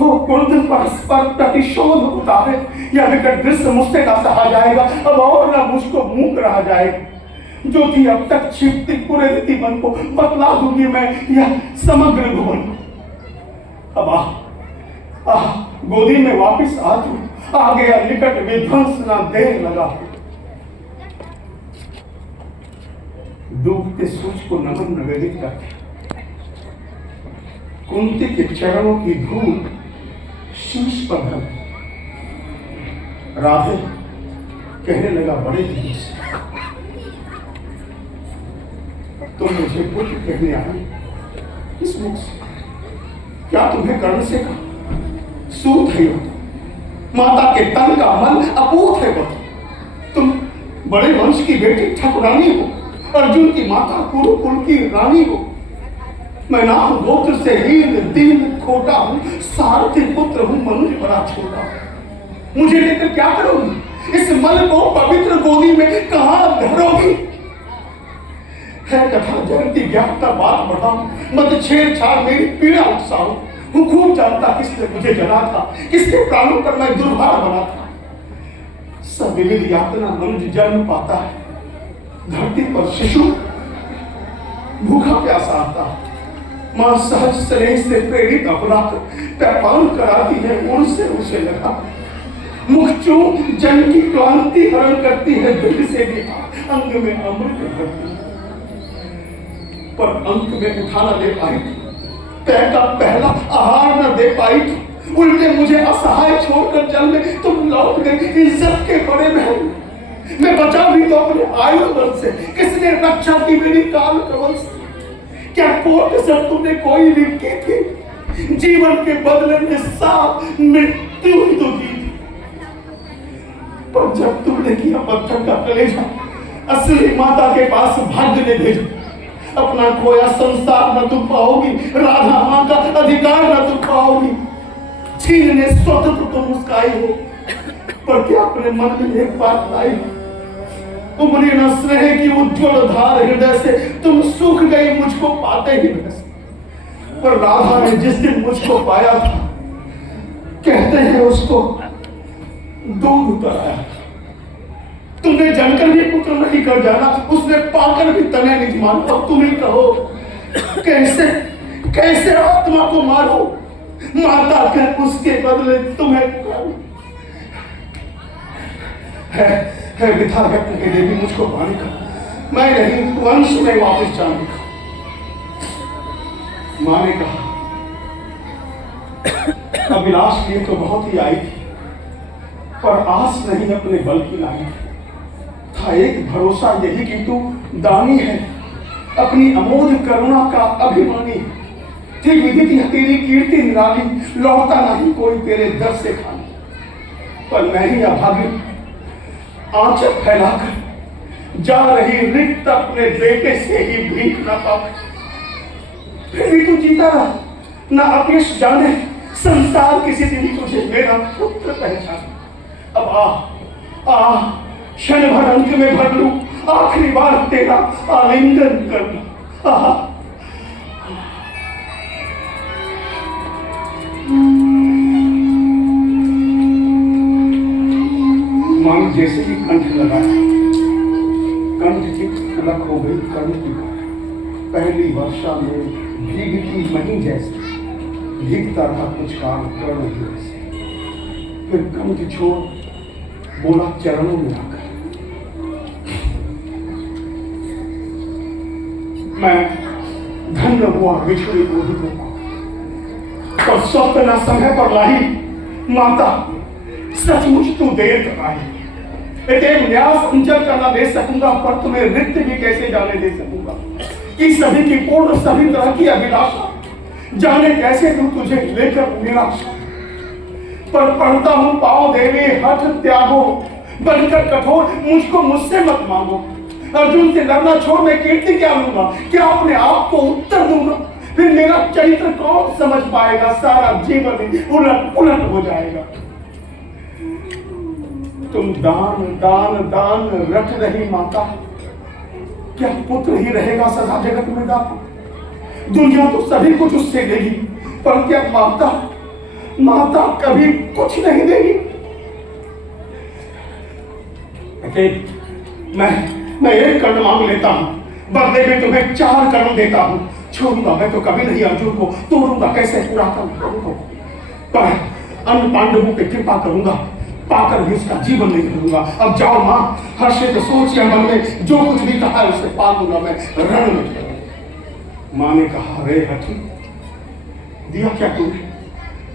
हो क्रोध पर प्रतिशोध उतारे, यह विकट दृश्य मुझसे ना सहा जाएगा, अब और ना मुझको मूक रहा जाएगा। जो थी अब तक छिपती कुरीति मन को बतला दूंगी मैं यह समग्र भुवन को। अब गोदी में वापिस आ तू, आ गया निकट विध्वंस ना देर लगा। डूबते सूरज को नमन निवेदित करके कुंती के चरणों की धूल शीश पर धर। राधे कहने लगा बड़े दिल से, तुम मुझे पुत्र कहने आए किस मुख से? क्या तुम्हें कर्ण से कहा? सूत है वो, माता के तन का मन अपूत है वो। तुम बड़े वंश की बेटी ठकुरानी हो, अर्जुन की माता कुरुकुल की रानी हो। मैं नाम गोत्र से हीन दीन खोटा हूं, सारथी पुत्र हूं, मनुष्य बड़ा छोटा। मुझे लेकर क्या करोगी? इस मल को पवित्र गोदी में कहां धरोगी? है कथा जनती ज्ञाता बात बढ़ाऊं, मत छेड़छाड़ मेरी पीड़ा उकसाऊं। हूं खूब जानता किसने मुझे जना था, किसके प्राणों पर मैं दुर्भार बना था। सब विविध यातना मनुष्य जन्म पाता है, धरती पर शिशु भूखा प्यासा आता। माँ सहज स्नेह से प्रेरित अपना पैपान कराती है, उनसे उसे लगा। मुख चूम जन की क्लांति हरण करती है, दिल से भी अंग में अमृत भरती है। पर अंक में उठा न दे पाई, पैर का पहला आहार न दे पाई, उल्टे मुझे असहाय छोड़कर जल में तुम लौट गई इज्जत के बड़े महल। मैं बचा भी तो अपने आयु बल से, किसने रक्षा की मेरी काल कवल से? क्या कोट सर तुमने कोई भी की थी? जीवन के बदले में साफ मृत्यु ही तो दी थी। पर जब तुमने किया पत्थर का कलेजा, असली माता के पास भाग्य ने भेजा। अपना खोया संसार न तुम पाओगी, राधा मां का अधिकार न तुम पाओगी। छीनने स्वतंत्र तुम मुस्काई हो, पर क्या अपने मन में एक बात लाई? उमड़ी न स्नेह की उज्ज्वल धार हृदय से, तुम सूख गई मुझको पाते ही बस। पर राधा ने जिस दिन मुझको पाया था, कहते हैं उसको दूध उतराया। तुमने जानकर भी पुत्र नहीं कर जाना, उसने पाकर भी तने नहीं माना। अब तुम ही कहो, कैसे कैसे आत्मा को मारो? माता कर उसके बदले तुम्हें है विधा व्यक्ति के देवी मुझको पाने का, मैं नहीं वंश में वापस जाने का। मां ने कहा, अभिलाष लिए तो बहुत ही आई थी, पर आस नहीं अपने बल की लाई था। एक भरोसा यही कि तू दानी है, अपनी अमोघ करुणा का अभिमानी। थी विधि तेरी कीर्ति निराली, लौटा नहीं कोई तेरे दर से खाली। पर मैं ही अभागी, आंचल फैलाकर जा रही रिक्त अपने बेटे से ही भीख न पा। फिर भी तू जीता रहा, ना अपयश जाने संसार किसी दिन तुझे मेरा पुत्र पहचान। अब आ क्षण भर अंक में भर लूं, आखिरी बार तेरा आलिंगन कर लूं। मां जैसे ही कंठ लगाया, कंठ की पुलक हो गई कर्ण की बात। पहली वर्षा में भीगती मही जैसे भीगता रहा कुछ काल कर्ण की वैसे। फिर कंठ छोड़ बोला चरणों में आकर, मैं धन्य हुआ बिछड़ी बूढ़ी को, पर स्वप्न न समय पर लाई। माता सचमुच तू देर कर आई। न्यास अंजल का ना दे सकूंगा, पर तुम्हें नृत्य भी कैसे जाने दे सकूंगा कि सभी की पूर्ण सभी तरह की अभिलाषा जाने कैसे तू तुझे लेकर निराशा। पर पढ़ता हूं पाओ देवी हठ त्यागो, बनकर कठोर मुझको मुझसे मत मांगो। अर्जुन से लड़ना छोड़ मैं कीर्ति क्या लूंगा? क्या अपने आप को उत्तर दूंगा? फिर मेरा चरित्र कौन समझ पाएगा? सारा जीवन उलट पुलट हो जाएगा। तुम दान दान दान रट रही माता, क्या पुत्र ही रहेगा सदा जगत में दाता? दुनिया तो सभी कुछ उससे देगी, पर क्या माता माता कभी कुछ नहीं देगी? मैं एक कर्ण मांग लेता हूं, बदले में तुम्हें 4 कर्ण देता हूं। छोड़ूंगा मैं तो कभी नहीं अर्जुन को, तोड़ूंगा कैसे पूरा करूंगा? पर अन्य पांडवों पे कृपा करूंगा, पाकर भी उसका जीवन नहीं करूंगा। अब जाओ मां, हर्षित सोचिए मन में, जो कुछ भी कहा है उसे पालूंगा मैं रण में। मां ने कहा, रे हठी, दिया क्या तूने?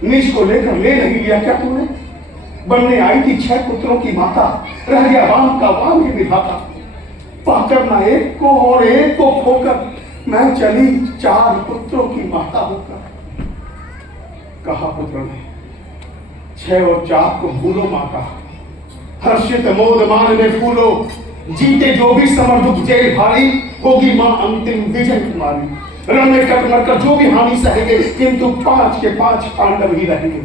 नीच को लेकर ले नहीं लिया क्या तूने? बनने आई थी 6 पुत्रों की माता, रह गया वाम का वाम ही विधाता। पाकर ना एक को और एक को खोकर मैं चली 4 पुत्रों की माता होकर। कहा पुत्र ने, 6 और 4 को भूलो माता, हर्षित मोद मान में फूलो। जीते जो भी समर दुख जेल भारी, होगी मां अंतिम विजय कुमारी। रण में कट मरकर जो भी हानि सहेंगे, किंतु 5 के 5 पांडव ही रहेंगे।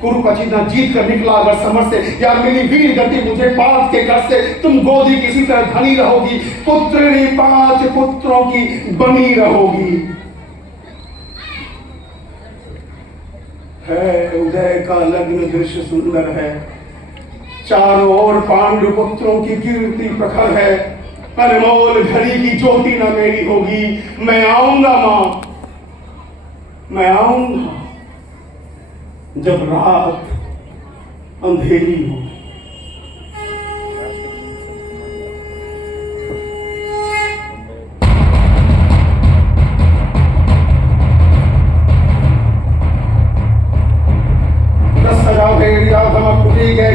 कुरुपति न जीत कर निकला अगर समर से, या मिली वीर गति मुझे पार्थ के घर से। तुम गोदी किसी तरह धनी रहोगी, पुत्री 5 पुत्रों की बनी रहोगी। है उदय का लग्न दृश्य सुंदर है, चारों ओर पांडु पुत्रों की कीर्ति प्रखर है। अनमोल घड़ी की ज्योति न मेरी होगी। मैं आऊंगा मां, मैं आऊंगा जब रात अंधेरी होगी।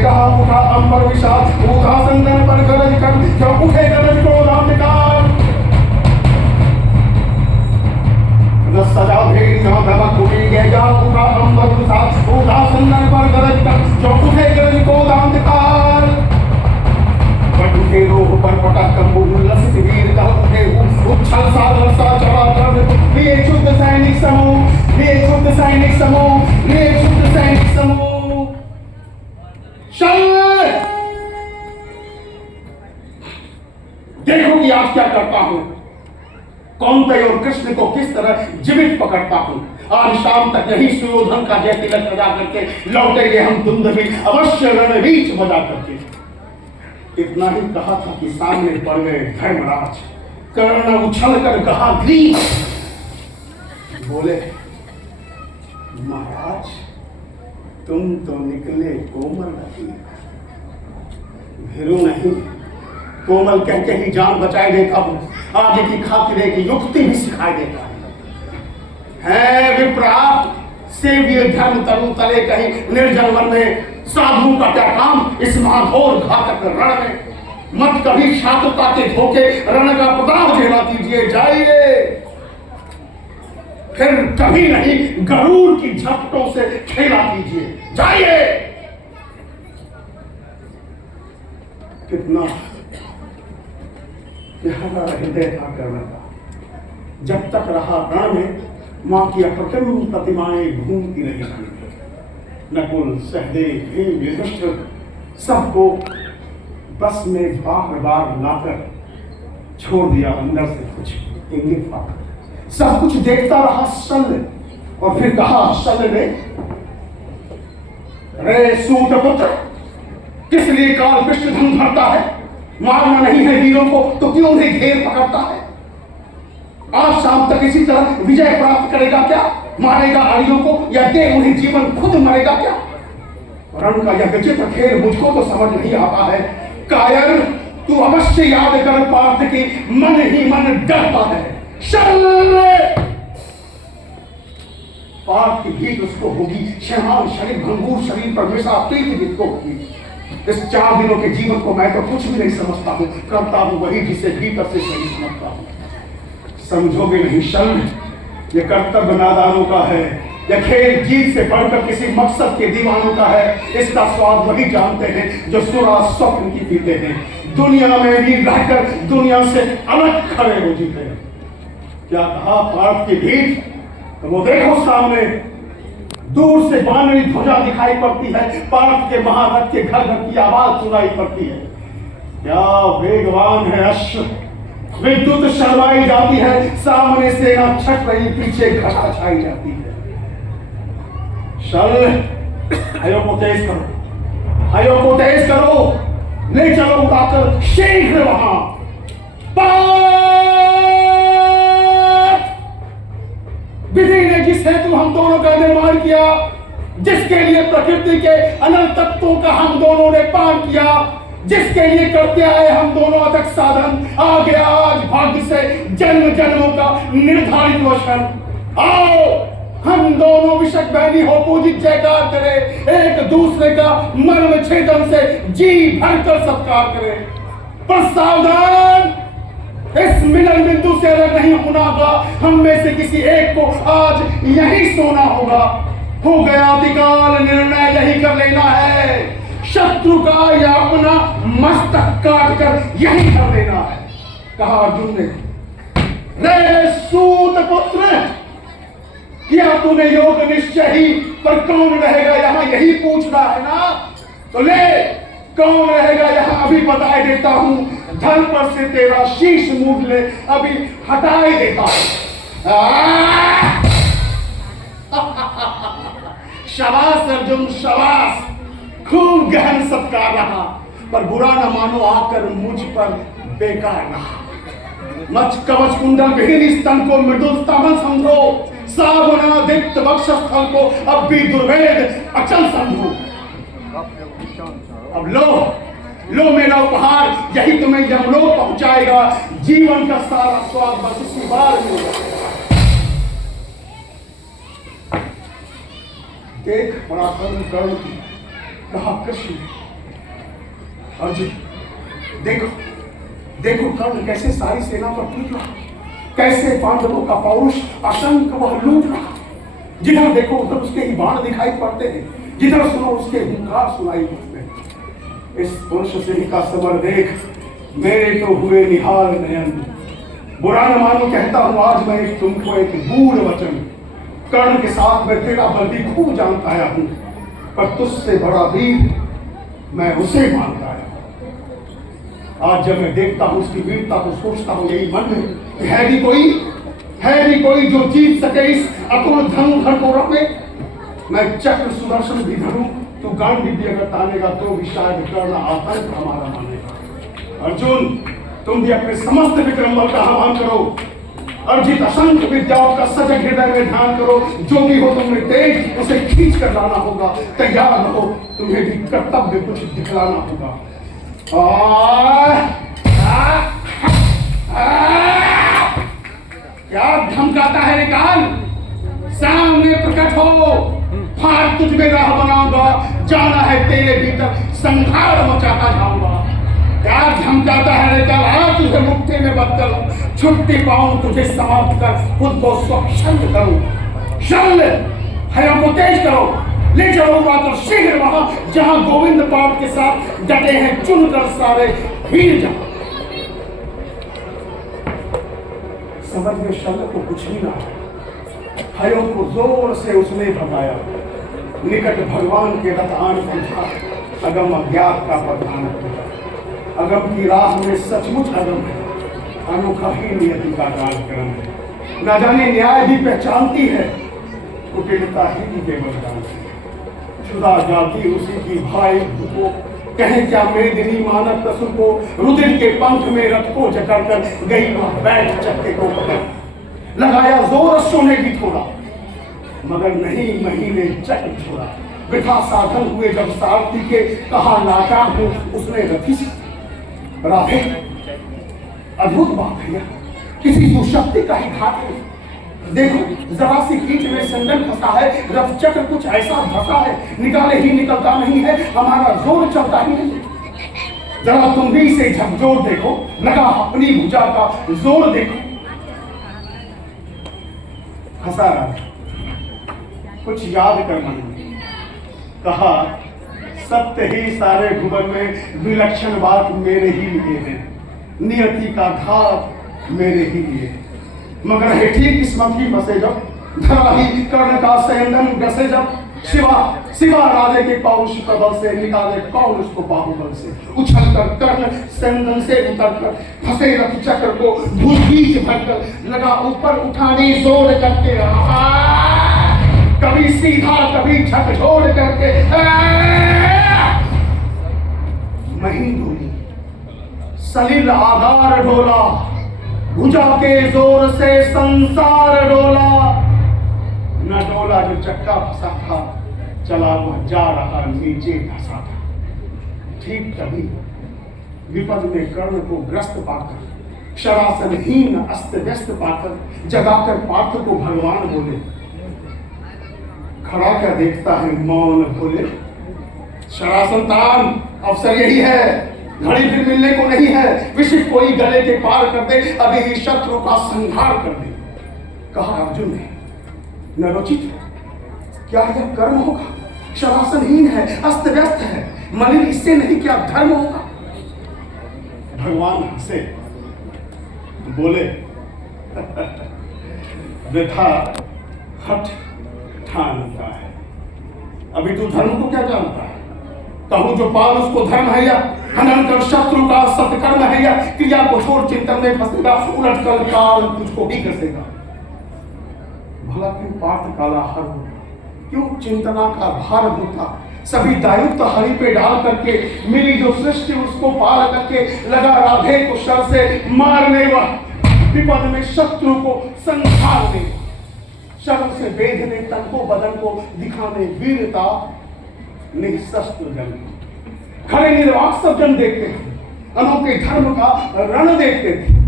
कहा उठा अंबर विषाद, उठा संदन पर गरज कर, जो उठे गरज को रामकार। सजा भेड़िया धमक उठी गया, उठा अंबर विषाद, उठा संदन पर गरज कर, जो उठे गरज को रामकार। उठे रोह पर पटक कंबुल लसित वीर का उठे उच्छल सागर सा चढ़ा कर। वे शुद्ध सैनिक समूह, वे शुद्ध सैनिक समूह, वे शुद्ध सैनिक समूह। देखो कि आज क्या करता हूं, कौंते और कृष्ण को किस तरह जीवित पकड़ता हूं। आज शाम तक यही सुयोधन का जय तिलक बजा करके लौटेंगे हम दुंदुभी अवश्य रणवीच बजा करके। इतना ही कहा था कि सामने पड़ गए धर्मराज। कर्ण उछल कर कहा ग्रीव, बोले महाराज तुम तो निकले कोमल नहीं, भीरू नहीं। कोमल कह के ही जान बचाए देता हूं, आगे की खातिर की युक्ति भी सिखाई देता है। विप्राप सेव्य धर्म तरु तले कहीं निर्जन वन में, साधुओं का क्या काम इस महाघोर घातक रण में। मत कभी छात्रता के धोखे रण का प्रताप झेला कीजिए, जाइए। फिर कभी नहीं गरुड़ की झपटों से खेला कीजिए, जाइए। कितना प्यारा हृदय था कर्ण का। जब तक रहा रण में, मां की अप्रतिम प्रतिमाएं घूमती रही। नकुल, सहदेव, भीम, युधिष्ठिर सबको बस में बार बार लाकर छोड़ दिया। अंदर से कुछ इंगित पाकर सब कुछ देखता रहा शल्य, और फिर कहा शल्य ने, रे सूत पुत्र, किस लिए काल पृष्ठधन भरता है? मारना नहीं है वीरों को तो क्यों उन्हें घेर पकड़ता है? आज शाम तक इसी तरह विजय प्राप्त करेगा क्या? मारेगा आर्यों को या दे उन्हें जीवन, खुद मरेगा क्या? रण का यह विचित्र खेल मुझको तो समझ नहीं आता है। कायर, तू अवश्य याद कर पार्थ की मन ही मन डरता है। पार्थ की भीत उसको होगी, शैतान शरीर भंगूर शरीर पर हमेशा प्रीति जिसको होगी। इस 4 दिनों के जीवन को मैं तो कुछ भी नहीं समझता हूं, करता हूं वही जिसे भीतर से सही समझता हूं। समझोगे नहीं शल्य, ये कर्तव्य नादानों का है, यह खेल जीत से बढ़कर किसी मकसद के दीवानों का है। इसका स्वाद वही जानते हैं जो सुरा स्वप्न की पीते हैं, दुनिया में भी रहकर दुनिया से अलग खड़े हो जीते हैं। क्या कहा पार्थ की भीत? तो वो देखो सामने दूर से बानरी ध्वजा दिखाई पड़ती है, पार्थ के महारथ के घर घर की आवाज सुनाई पड़ती है। क्या वेगवान है अश्व, विद्युत शर्माई जाती है, सामने सेना छट रही, पीछे घटा छाई जाती है। शल्य, आयो को तेज करो, आयो को तेज करो, ले चलो उठाकर शीघ्र वहां। विधि ने जिस हेतु हम दोनों का निर्माण किया, जिसके लिए प्रकृति के अनंत तत्वों का हम दोनों ने पान किया, जिसके लिए करते आए हम दोनों अथक साधन, आ गया आज भाग्य से जन्म जन्मों का निर्धारित वचन। आओ हम दोनों विषक बैरी हो पूजित जयकार करें, एक दूसरे का मर्म छेदन से जी भरकर सत्कार करें। पर सावधान, इस मिलन बिंदु से अलग नहीं होना होगा। हम में से किसी एक को आज यही सोना होगा। हो गया अधिकाल, निर्णय यही कर लेना है। शत्रु का या अपना मस्तक काट कर यही कर लेना है। कहा अर्जुन ने, रे सूत पुत्र, किया तूने योग निश्चय ही, पर कौन रहेगा यहाँ यही पूछना है ना? तो ले, कौन रहेगा यहाँ अभी बताए देता हूं। धन पर से तेरा शीश मूड ले, अभी हटाए देता हूं। शाबाश अर्जुन शाबाश, खूब गहन सत्कार रहा, पर बुरा न मानो आकर मुझ पर बेकार ना मच कवच कुंडल विहीन स्तन को मृदुल तमल समझो, सावना दीप्त वक्षस्थल को अब भी दुर्वेद अचल समझो। अब लो मेरा उपहार, यही तुम्हें यमलोक पहुंचाएगा। जीवन का सारा स्वाद बस इसी बार मिलेगा। देख पराक्रम कर्ण की, कहा कृष्ण अर्जुन, देखो कर्ण कैसे सारी सेना पर टूट रहा, कैसे पांडवों का पौरुष असंख्य वह लूट रहा। जिधर देखो उधर उसके ही बाण दिखाई पड़ते हैं, जिधर सुनो उसके हुंकार सुनाई पड़ते हैं। इस पुरुष सिंह का समर देख, मेरे तो हुए निहाल नयन। बुरा न मानो कहता हूं आज मैं तुमको एक गूढ़ वचन, कर्ण के साथ मैं तेरा बल्दी खूब जानता आया हूं, पर तुझसे बड़ा वीर मैं उसे मानता आया। आज जब मैं देखता हूं उसकी वीरता तो सोचता हूं यही मन में कि है भी कोई जो जीत सके इस अतुल धनुधर को रखे। मैं चक्र सुदर्शन भी धरूं, तो गांधी भी अगर तानेगा तो भी शायद कर्ण आतंक हमारा मानेगा। अर्जुन तुम भी अपने समस्त विक्रम बल का आह्वान करो, अर्जित असंख्य विद्याओं का सजग हृदय में ध्यान करो। जो भी हो तुमने तेज उसे खींच कर लाना होगा, तैयार रहो, तुम्हें भी कर्तव्य कुछ दिखलाना होगा। क्या धमकाता है रे काल, सामने प्रकट हो, फाड़ तुझ में राह बनाऊंगा, जाना है तेरे भीतर संहार मचाता जाऊंगा। क्या धमकाता है रे काल, हाँ तुझे मुट्ठी में बंद करूं, छुट्टी पाऊं तुझे समाप्त कर खुद को स्वच्छंद करूं। शल्य हया को तेज करो, ले चलूंगा तो शीघ्र वहां जहां गोविंद पाठ के साथ डटे हैं चुनकर सारे वीर जहां। समझ में शल्य को कुछ ही ना, हयो को जोर से उसने भगाया, निकट भगवान के रथ आन पूछा, अगम अज्ञात का प्रधान पूछा। अगम की राह में सचमुच अगम है, अनोखा ही नियति का कार्यक्रम है। न जाने न्याय भी पहचानती है, कुटिलता ही केवल जानती है। जुदा जाती उसी की भाई को, कहें क्या मेदिनी मानव पशु को, रुधिर के पंख में रथ को जकड़ कर गई वह बैठ चक्के को पकड़। लगाया जोर सोने भी थोड़ा, मगर नहीं महीने चक्र छोड़ा। वृथा साधन हुए जब सारथी के, कहा लाचार हूं उसने रथी से। राधे अद्भुत बात है, किसी दुशक्ति का ही घात है। देखो जरा सी कीट में संगन फंसा है, रथ चक्र कुछ ऐसा फंसा है, निकाले ही निकलता नहीं है, हमारा जोर चलता ही नहीं। जरा तुम भी इसे झकझोर देखो, लगा अपनी भुजा का जोर देखो। हंसा रहा, कुछ याद कर मन में, कहा सत्य ही सारे भुवन में विलक्षण बात मेरे ही लिए है, नियति का घात मेरे ही लिए। मगर है ठीक किस्मत ही बसे जब, धरा ही कर्ण का सैंदन डसे जब। सिवा राधे के पौरुष प्रबल से, निकाले कौन उसको बाहुबल से। उछल कर कर्ण सैंदन से उतर कर, फंसे रथ चक्र को भूल बीच भरकर, लगा ऊपर उठाने जोर करके, कभी सीधा कभी झकझोर करके। महीन डोली सलिल आधार ढोला, भुजा के जोर से संसार डोला। न डोला जो चक्का फंसा था, चला वह जा रहा नीचे धंसा था। ठीक तभी विपद में कर्ण को ग्रस्त पाकर, शरासनहीन अस्त व्यस्त पाकर, जगाकर पार्थ को भगवान बोले। खड़ा क्या देखता है मौन भोले, शरासनतान अवसर यही है, घड़ी फिर मिलने को नहीं है। विषय कोई गले के पार कर दे, अभी ही शत्रु का संहार कर दे। कहा अर्जुन ने, नरोचित क्या यह कर्म होगा? शरासनहीन है, अस्त व्यस्त है, मलिन इससे नहीं क्या धर्म होगा? भगवान हंसे बोले, वृथा हठ ठानता है, अभी तू धर्म को क्या जानता है? कहूं जो पाल उसको धर्म है, या हनन कर शत्रु का सत्कर्म है, या क्रिया को छोड़ चिंतन में फंसेगा, उलट कर काल तुझको ही कसेगा। भला क्यों पार्थ काला हर होता, क्यों चिंतना का भार होता, सभी दायुक्त हरि पे डाल करके मेरी जो सृष्टि उसको पार करके लगा राधे को शर से मारने व विपद में शत्रु को संहारने, शर्म से बेधने तन को बदन को दिखाने वीरता निशस्त्र जन, खड़े निर्वाक सब जन देखते थे, अनोखे धर्म का रण देखते थे।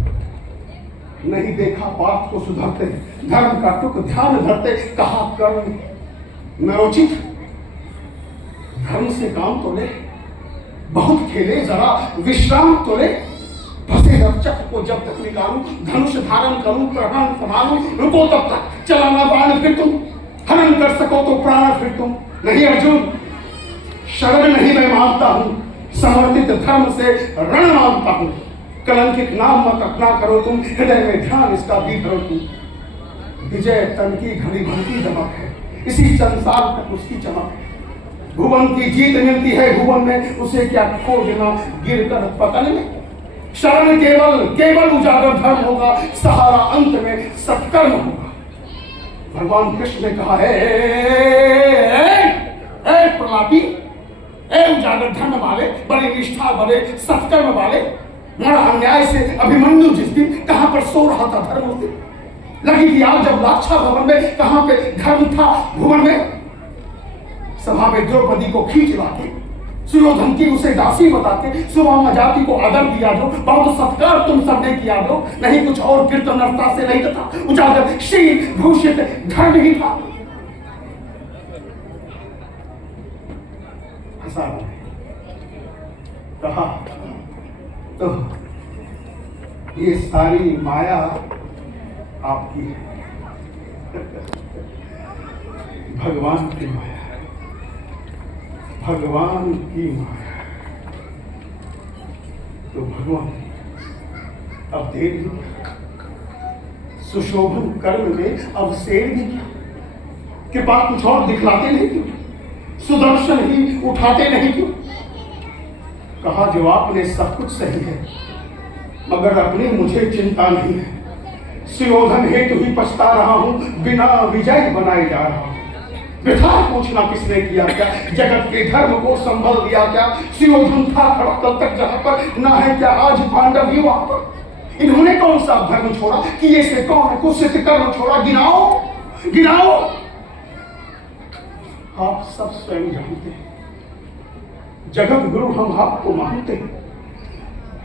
नहीं देखा पाप को सुधरते, धर्म का टुक ध्यान धरते, कहा कर्म नरोचित, धर्म से काम तो ले, बहुत खेले जरा विश्राम तो ले, फंसे रक्षक को जब तक निकालूं, धनुष धारण करूं, प्रहरण संभालूं, रुको तब तक चलाना बाण फिर तुम, हरण कर सको तो प्राण फिर तुम। नहीं अर्जुन, शरण नहीं मैं मानता हूं, समर्पित धर्म से रण मानता हूं। कलंकित नाम मत अपना करो तुम, हृदय में ध्यान इसका भी धरो तुम। विजय तन की घड़ी भर की दमक है, इसी संसार तक उसकी चमक है। भुवन की जीत मिलती है भुवन में, उसे क्या खोजना गिर कर पतन में। शरण केवल केवल उजागर धर्म होगा, सहारा अंत में सत्कर्म होगा। भगवान कृष्ण ने कहा है, प्रलापी, उजागर धर्म वाले, बड़े निष्ठा वाले, सत्कर्म वाले, मर अन्याय से अभिमन्यु जिस दिन कहां पर सो रहा था धर्म उस दिन, लगी थी आग जब लाक्षा भवन में, कहां पे धर्म था भुवन में। सभा में द्रौपदी को खींच लाके, सुयोधन की उसे दासी बताते, सुवामा जाति को आदर दिया जो, बहुत सत्कार तुम सबने किया जो, नहीं कुछ और फिर तो नरता से नहीं था, उजागर शील भूषित धर्म ही था। कहा तो ये सारी माया आपकी है, भगवान की माया, भगवान की माया। तो भगवान अब देर भी क्या, सुशोभन कर्म में अब शेर भी क्या, कृपा कुछ और दिखलाते नहीं क्यों, सुदर्शन ही उठाते नहीं क्यों। कहा जो आपने सब कुछ सही है, मगर अपनी मुझे चिंता नहीं है। सुयोधन हेतु ही पछता रहा हूं, बिना विजय बनाए जा रहा हूं। वृथा पूछना किसने किया क्या, जगत के धर्म को संभल दिया क्या। सुयोधन था खड़ा कल तक जहां पर, ना है क्या आज पांडव ही वहां पर। इन्होंने कौन सा धर्म छोड़ा, किए से कौन कुत्सित कर्म छोड़ा, गिनाओ गिनाओ। आप सब स्वयं जानते हैं, जगत गुरु हम आपको मानते हैं।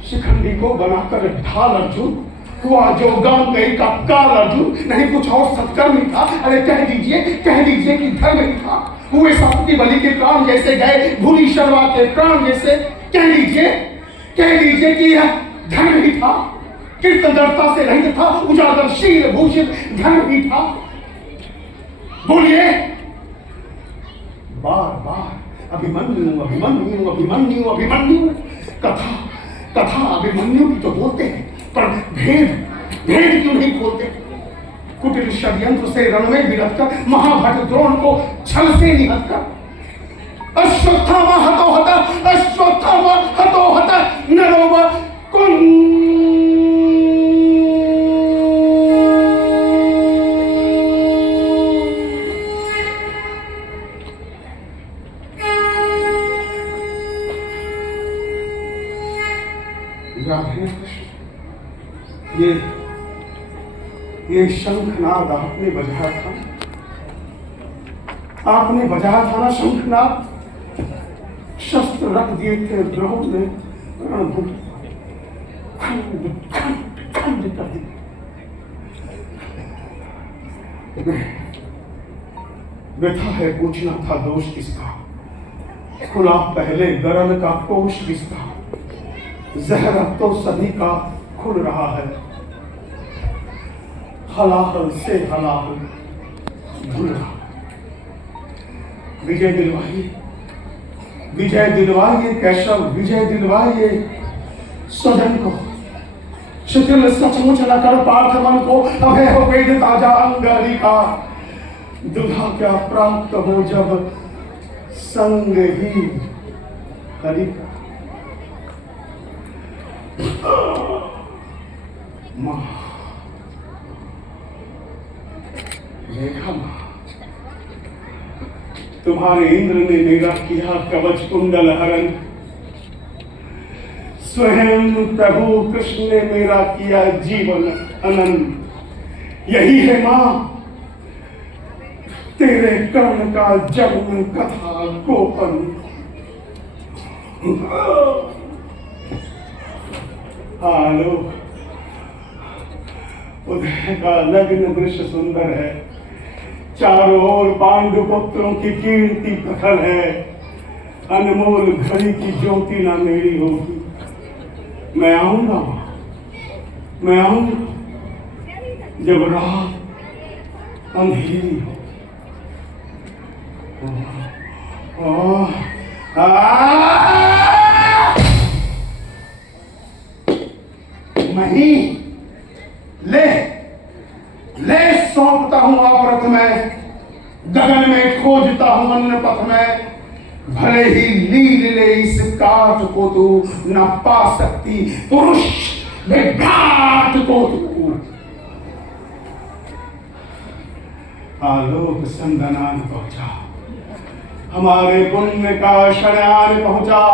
शिखंडी को बनाकर ढाल अर्जुन हुआ जो गांव गई का काल अर्जुन, नहीं कुछ और सत्कर्म ही था। अरे कह दीजिए कि धर्म ही था। हुए सात्विकी बलि के प्राण जैसे गए, भूरी शर्वा के प्राण जैसे। कह लीजिए कि यह धर्म ही था, कीर्तनदर्ता से रहित था, उजागर शील भूषित धर्म ही था। बोलिए बार बार अभिमन्यु अभिमन्यु अभिमन्यु अभिमन्यु। कथा अभिमन्यु की तो बोलते हैं, पर भेद क्यों नहीं खोलते। कुटिल षड्यंत्र से रण में विरत कर, महाभट द्रोण को छल से निहत कर। अश्वत्थामा हतो हता नरोवा कुंद। ये शंखनाद आपने बजाया था ना शंखनाद। शस्त्र रख दिए थे द्रोण ने, रणभूमि खंड कर दी। व्यथा है पूछना था दोष किसका, खुला पहले गरल का कोष किसका। जहर अब तो सभी का खुल रहा है, हलाहल से हलाहल धुल रहा। विजय दिलवाइए केशव, विजय दिलवाइए स्वजन को। शिथिल सचमुच न कर पार्थ मन को, अभय हो वेद ताजा अंगरी का। दुधा क्या प्राप्त हो जब संग ही हरि का। मां देखा मां, तुम्हारे इंद्र ने मेरा किया कवच कुंडल हरण, स्वयं प्रभु कृष्ण ने मेरा किया जीवन अनंत। यही है मां तेरे कर्ण का जन्म कथा गोपन। आलोक उदय का लग्न दृश्य सुंदर है, चारों ओर पांडु पुत्रों की कीर्ति प्रखर है। अनमोल घड़ी की ज्योति ना मेरी होगी। मैं आऊंगा, मैं आऊंगा जब रात अंधेरी हो। नहीं, ले ले सौंपता हूं आपरथ में, गगन में खोजता हूं अन्न पथ में। भले ही लील ले इस काट को तू न पा सकती, पुरुष विभ्राट को तू। आलोक संदनान पहुंचा, हमारे पुण्य का शरयान पहुंचा।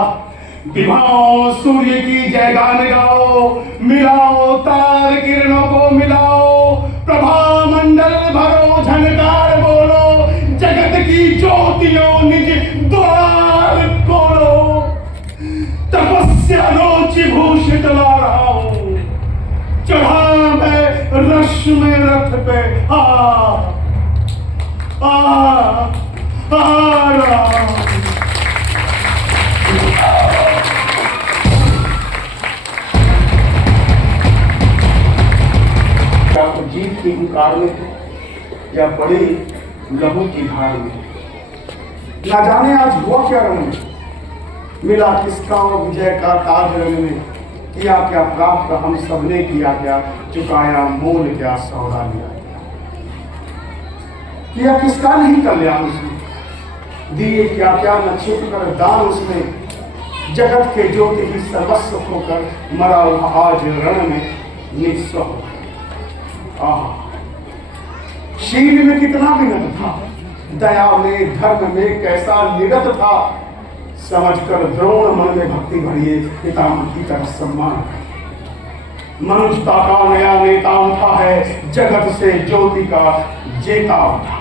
दिवाओ सूर्य की जय गान गाओ, मिलाओ तार किरणों को मिलाओ। प्रभा मंडल भरो झनकार बोलो, जगत की ज्योतियों निज द्वार खोलो। तपस्या रोचि भूषित ला रहा हूं, चढ़ा मैं रश में रथ पे जीत की हुंकार में थे या बड़े लहू की धार में। ना जाने आज हुआ क्या रंग में, मिला किसका विजय का ताज रंग में। किया क्या प्राप्त हम सबने किया क्या, चुकाया मोल क्या सौदा लिया। किया किसका नहीं कल्याण उसने, दिए क्या क्या न छिप कर दान उसने। जगत के ज्योति ही सर्वस्व होकर मरा आज रण में निस्व। शील में कितना विनत था, दया में धर्म में कैसा निरत था। समझकर द्रोण मन में भक्ति भरिए पितामह की तरफ सम्मान। मनुष्यता का नया नेता उठा है, जगत से ज्योति का जेता उठा।